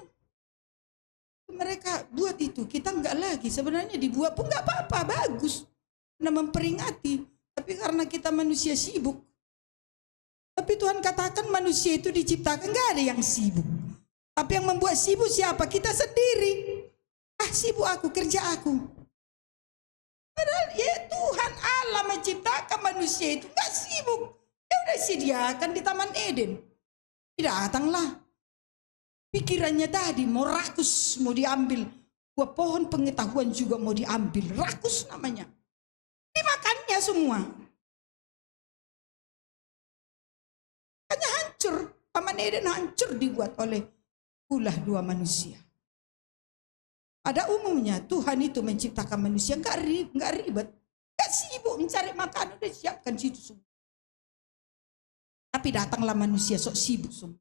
Mereka buat itu, kita enggak lagi. Sebenarnya dibuat pun enggak apa-apa, bagus. Karena memperingati. Tapi karena kita manusia sibuk. Tapi Tuhan katakan manusia itu diciptakan, enggak ada yang sibuk. Tapi yang membuat sibuk siapa? Kita sendiri. Ah, sibuk aku, kerja aku. Padahal ya Tuhan Allah menciptakan manusia itu enggak sibuk. Dia udah sediakan di Taman Eden. Datanglah. Pikirannya tadi mau rakus, mau diambil. Buah pohon pengetahuan juga mau diambil. Rakus namanya. Dimakannya semua. Hanya hancur. Taman Eden hancur dibuat oleh ulah dua manusia. Pada umumnya Tuhan itu menciptakan manusia enggak ribet. Enggak sibuk mencari makan. Udah siapkan situ semua. Tapi datanglah manusia sok sibuk semua.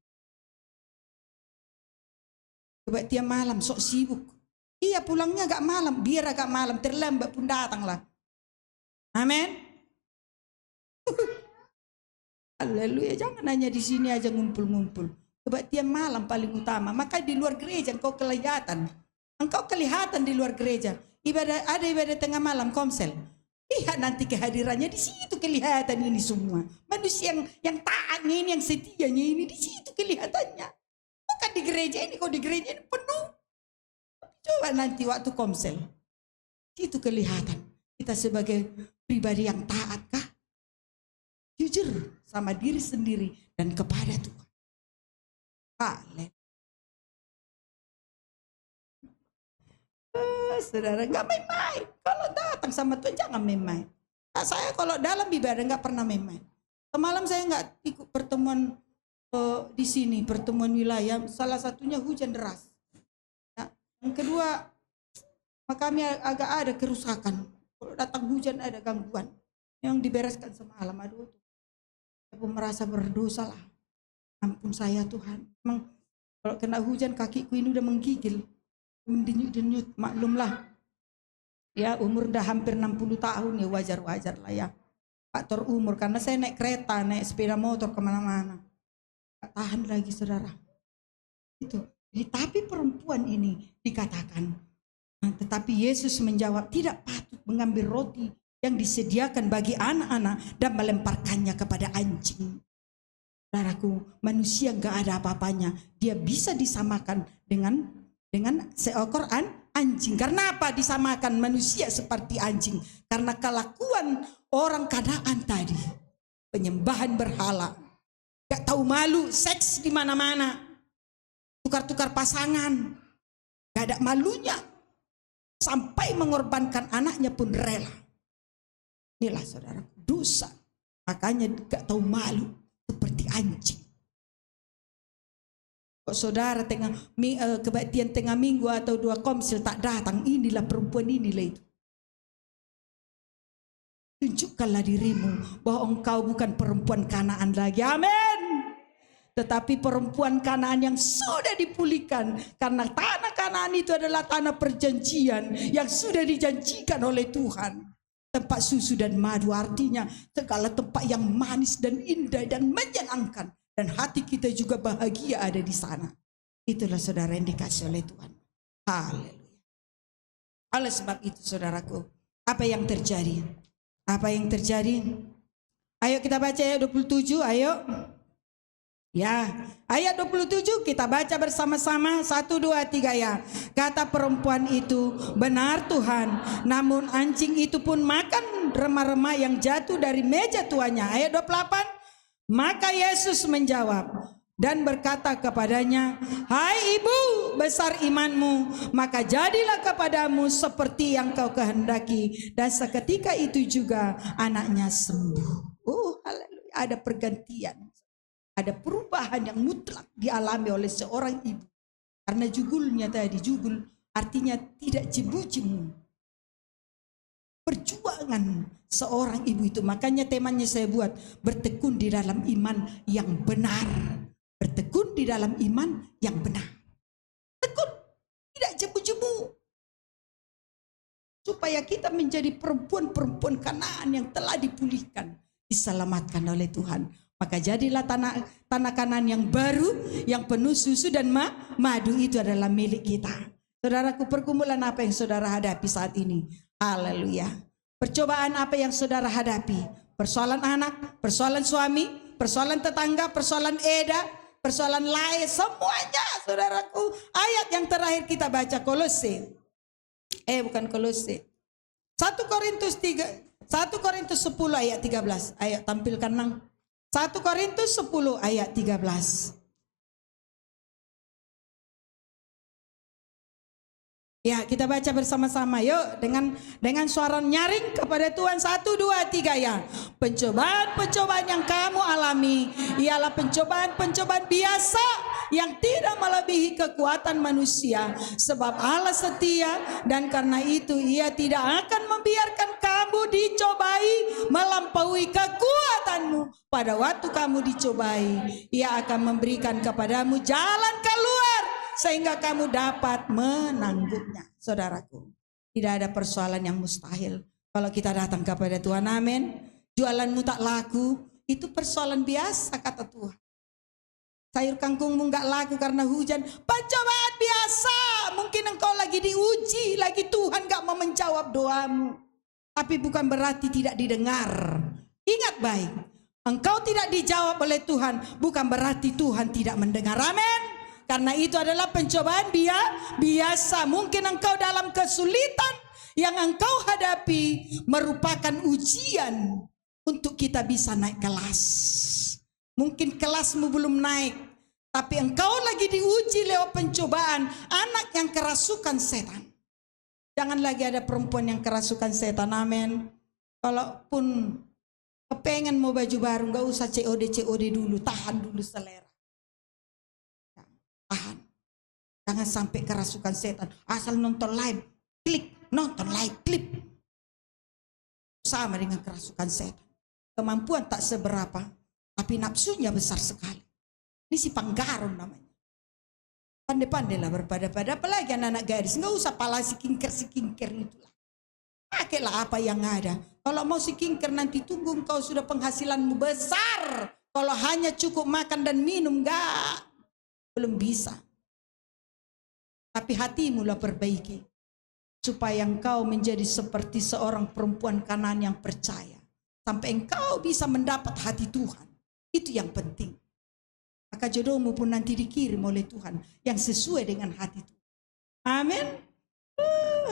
Coba tiap malam sok sibuk. Iya pulangnya agak malam, biar agak malam terlambat pun datanglah. Amin. Haleluya, jangan hanya di sini aja ngumpul-ngumpul. Coba tiap malam paling utama. Maka di luar gereja engkau kelihatan. Engkau kelihatan di luar gereja. Ada ibadah tengah malam komsel. Lihat nanti kehadirannya di situ kelihatan ini semua. Manusia yang taatnya ini, yang setianya ini di situ kelihatannya. Bukan di gereja ini, kok di gereja ini penuh. Coba nanti waktu komsel. Itu kelihatan. Kita sebagai pribadi yang taat kah? Jujur sama diri sendiri dan kepada Tuhan. Saudara, gak main-main. Kalau datang sama Tuhan jangan main-main. Nah, saya kalau dalam ibadah gak pernah main-main. Semalam saya gak ikut pertemuan di sini, pertemuan wilayah. Salah satunya hujan deras. Ya. Yang kedua, kami agak ada kerusakan. Kalau datang hujan ada gangguan. Yang dibereskan semalam. Aduh, aku merasa berdosa lah. Ampun saya Tuhan. Memang kalau kena hujan kakiku ini udah menggigil. Mendenyut-denyut, maklumlah. Ya umur udah hampir 60 tahun ya, wajar-wajar lah ya. Faktor umur, karena saya naik kereta, naik sepeda motor kemana-mana. Gak tahan lagi saudara. Itu. Jadi, tapi perempuan ini dikatakan. Tetapi Yesus menjawab, tidak patut mengambil roti yang disediakan bagi anak-anak dan melemparkannya kepada anjing. Saudaraku, manusia gak ada apa-apanya. Dia bisa disamakan dengan seekor anjing. Karena apa disamakan manusia seperti anjing? Karena kelakuan orang Kanaan tadi, penyembahan berhala, gak tahu malu, seks di mana-mana, tukar-tukar pasangan, gak ada malunya, sampai mengorbankan anaknya pun rela. Inilah saudara, dosa. Makanya gak tahu malu seperti anjing. Kok saudara kebaktian tengah minggu atau 2 komsil tak datang, inilah perempuan, inilah itu. Tunjukkanlah dirimu bahwa engkau bukan perempuan Kanaan lagi. Amin. Tetapi perempuan Kanaan yang sudah dipulihkan, karena tanah Kanaan itu adalah tanah perjanjian yang sudah dijanjikan oleh Tuhan. Tempat susu dan madu, artinya segala tempat yang manis dan indah dan menyenangkan, dan hati kita juga bahagia ada di sana. Itulah saudara yang dikasih oleh Tuhan. Haleluya. Oleh sebab itu saudaraku, apa yang terjadi? Apa yang terjadi? Ayo kita baca ayat 27, ayo. Ya, ayat 27 kita baca bersama-sama. 1, 2, 3 ya. Kata perempuan itu, benar Tuhan, namun anjing itu pun makan remah-remah yang jatuh dari meja tuannya. Ayat 28. Maka Yesus menjawab dan berkata kepadanya, hai ibu, besar imanmu, maka jadilah kepadamu seperti yang kau kehendaki. Dan seketika itu juga anaknya sembuh. Oh haleluya, ada pergantian. Ada perubahan yang mutlak dialami oleh seorang ibu. Karena jugulnya tadi, jugul artinya tidak jemu-jemu. Perjuangan seorang ibu itu. Makanya temanya saya buat, bertekun di dalam iman yang benar. Bertekun di dalam iman yang benar. Tekun, tidak jemu-jemu. Supaya kita menjadi perempuan-perempuan Kanaan yang telah dipulihkan, diselamatkan oleh Tuhan. Maka jadilah tanah Kanaan yang baru, yang penuh susu dan madu, itu adalah milik kita. Saudaraku, pergumulan apa yang saudara hadapi saat ini? Haleluya. Percobaan apa yang saudara hadapi? Persoalan anak, persoalan suami, persoalan tetangga, persoalan eda, persoalan lain, semuanya saudaraku. Ayat yang terakhir kita baca Kolose. Bukan Kolose. 1 Korintus 10 ayat 13. Ayo tampilkan nang. 1 Korintus 10 ayat 13. Ya, kita baca bersama-sama yuk, dengan suara nyaring kepada Tuhan. 1, 2, 3 ya. Pencobaan-pencobaan yang kamu alami ialah pencobaan-pencobaan biasa yang tidak melebihi kekuatan manusia, sebab Allah setia, dan karena itu Ia tidak akan membiarkan kamu dicobai melampaui kekuatanmu. Pada waktu kamu dicobai, Ia akan memberikan kepadamu jalan keluar sehingga kamu dapat menanggungnya. Saudaraku, tidak ada persoalan yang mustahil kalau kita datang kepada Tuhan. Amin. Jualanmu tak laku, itu persoalan biasa kata Tuhan. Sayur kangkungmu nggak laku karena hujan, pencobaan biasa. Mungkin engkau lagi diuji, lagi Tuhan nggak mau menjawab doamu. Tapi bukan berarti tidak didengar. Ingat baik, engkau tidak dijawab oleh Tuhan, bukan berarti Tuhan tidak mendengar. Amin. Karena itu adalah pencobaan biasa. Mungkin engkau dalam kesulitan yang engkau hadapi merupakan ujian untuk kita bisa naik kelas. Mungkin kelasmu belum naik, tapi engkau lagi diuji lewat pencobaan. Anak yang kerasukan setan. Jangan lagi ada perempuan yang kerasukan setan. Amin. Kalaupun kepengen mau baju baru, nggak usah COD dulu, tahan dulu selera. Tahan. Jangan sampai kerasukan setan. Asal nonton live, klik, nonton live, klik. Sama dengan kerasukan setan. Kemampuan tak seberapa, tapi nafsunya besar sekali. Ini si Panggaron namanya. Pandai-pandailah berpada-pada, apalagi anak-anak gadis. Nggak usah pala si kingker itulah. Pakailah apa yang ada. Kalau mau si kingker nanti tunggu engkau sudah penghasilanmu besar. Kalau hanya cukup makan dan minum, enggak. Belum bisa. Tapi hatimu lah perbaiki. Supaya engkau menjadi seperti seorang perempuan Kanaan yang percaya. Sampai engkau bisa mendapat hati Tuhan. Itu yang penting. Maka jodohmu pun nanti dikirim oleh Tuhan yang sesuai dengan hati Tuhan. Amin.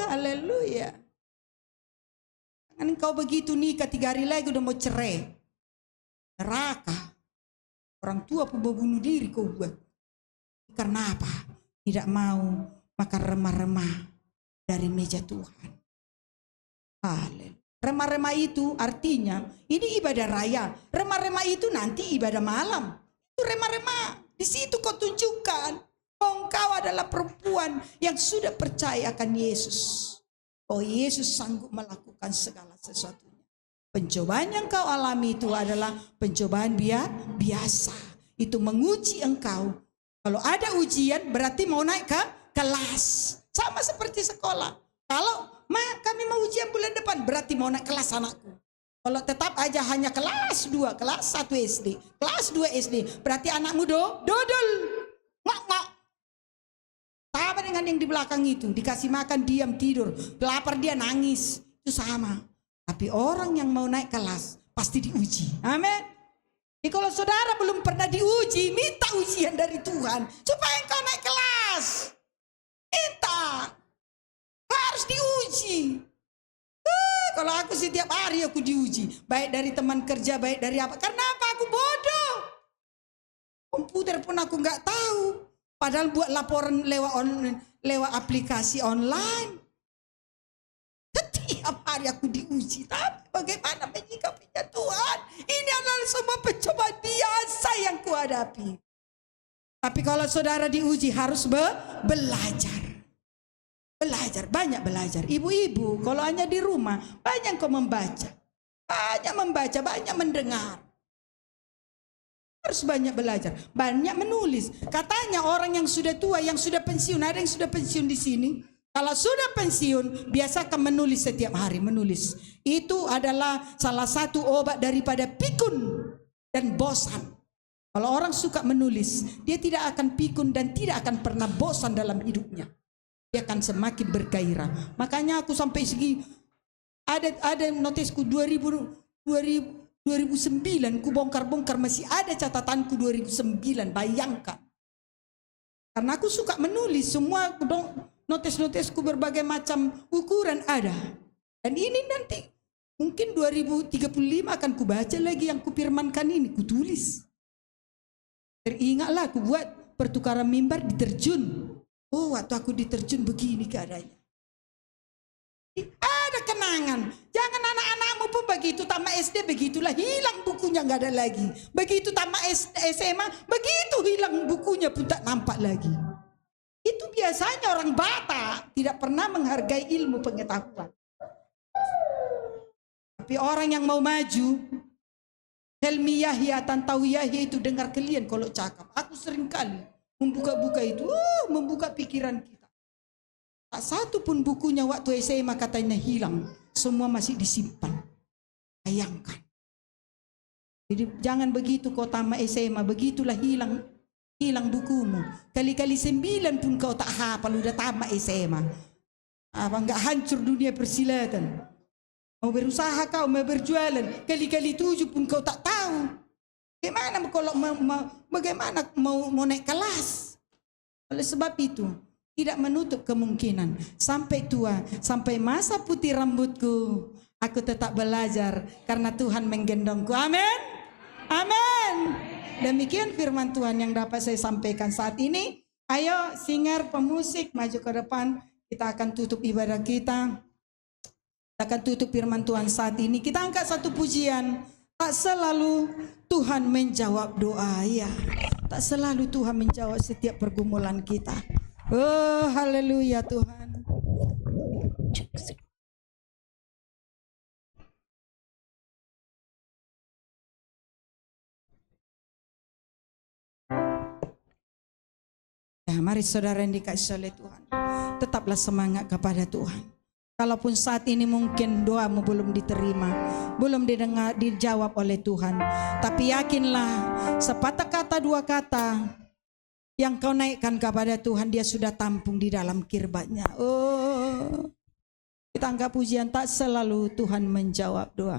Haleluya. Kan engkau begitu nikah 3 hari lagi udah mau cerai. Neraka. Orang tua pun bunuh diri kau buat. Karena apa? Tidak mau makan remah-remah dari meja Tuhan. Haleluya. Remah-remah itu artinya ini ibadah raya. Remah-remah itu nanti ibadah malam. Itu remah-remah. Di situ kau tunjukkan bahwa engkau adalah perempuan yang sudah percaya akan Yesus. Oh, Yesus sanggup melakukan segala sesuatunya. Pencobaan yang kau alami itu adalah pencobaan biasa. Itu menguji engkau. Kalau ada ujian berarti mau naik ke kelas. Sama seperti sekolah. Kalau kami mau ujian bulan depan berarti mau naik kelas anakku. Kalau tetap aja hanya kelas 2, kelas 1 SD, kelas 2 SD, berarti anakmu dodol. Ngok. Sama dengan yang di belakang itu, dikasih makan diam tidur, lapar dia nangis, itu sama. Tapi orang yang mau naik kelas pasti diuji. Amin. Jadi kalau saudara belum pernah diuji, minta ujian dari Tuhan supaya engkau naik kelas. Minta. Harus diuji. Kalau aku setiap hari aku diuji, baik dari teman kerja, baik dari apa. Karena apa? Aku bodoh. Komputer pun aku nggak tahu. Padahal buat laporan lewat aplikasi online. Setiap hari aku diuji. Tapi bagaimana menyikapinya Tuhan? Ini adalah semua pencobaan biasa yang kuhadapi. Tapi kalau saudara diuji harus belajar. Belajar, banyak belajar. Ibu-ibu kalau hanya di rumah banyak kau membaca. Banyak membaca, banyak mendengar. Harus banyak belajar, banyak menulis. Katanya orang yang sudah tua, yang sudah pensiun, ada yang sudah pensiun di sini. Kalau sudah pensiun, biasakan menulis setiap hari, menulis. Itu adalah salah satu obat daripada pikun dan bosan. Kalau orang suka menulis, dia tidak akan pikun dan tidak akan pernah bosan dalam hidupnya. Dia akan semakin bergairah. Makanya aku sampai segi ada notisku 2009 ku bongkar-bongkar masih ada catatanku 2009, bayangkan. Karena aku suka menulis semua notis-notisku berbagai macam ukuran ada. Dan ini nanti mungkin 2035 akan ku baca lagi yang kupirmankan ini, ku tulis. Teringatlah aku buat pertukaran mimbar diterjun. Oh, waktu aku diterjun begini keadaannya. Ada kenangan. Jangan anak-anakmu pun begitu tamat SD begitulah, hilang bukunya nggak ada lagi. Begitu tamat SMA begitu hilang bukunya pun tak nampak lagi. Itu biasanya orang Batak tidak pernah menghargai ilmu pengetahuan. Tapi orang yang mau maju, Helmi Yahya, Tantawi Yahya itu dengar kalian kalau cakap. Aku sering kali membuka-buka itu, membuka pikiran kita. Tak satu pun bukunya waktu SMA katanya hilang, semua masih disimpan. Bayangkan. Jadi jangan begitu kau tamat SMA, begitulah hilang bukumu. Kali-kali 9 pun kau tak hafal, udah tamat SMA. Apa enggak hancur dunia persilatan? Mau berusaha kau, mau berjualan, kali-kali 7 pun kau tak tahu. Bagaimana kalau bagaimana mau naik kelas? Oleh sebab itu tidak menutup kemungkinan sampai tua, sampai masa putih rambutku, aku tetap belajar karena Tuhan menggendongku. Amin. Amin. Demikian firman Tuhan yang dapat saya sampaikan saat ini. Ayo singer, pemusik maju ke depan. Kita akan tutup ibadah kita. Kita akan tutup firman Tuhan saat ini. Kita angkat satu pujian. Tak selalu Tuhan menjawab doa, ya. Tak selalu Tuhan menjawab setiap pergumulan kita. Oh, haleluya Tuhan. Ya, mari saudara yang dikasihi oleh Tuhan, tetaplah semangat kepada Tuhan. Kalaupun saat ini mungkin doamu belum diterima, belum didengar, dijawab oleh Tuhan, tapi yakinlah sepatah kata, 2 kata yang kau naikkan kepada Tuhan, dia sudah tampung di dalam kirbatnya. Oh, kita anggap pujian tak selalu Tuhan menjawab doa.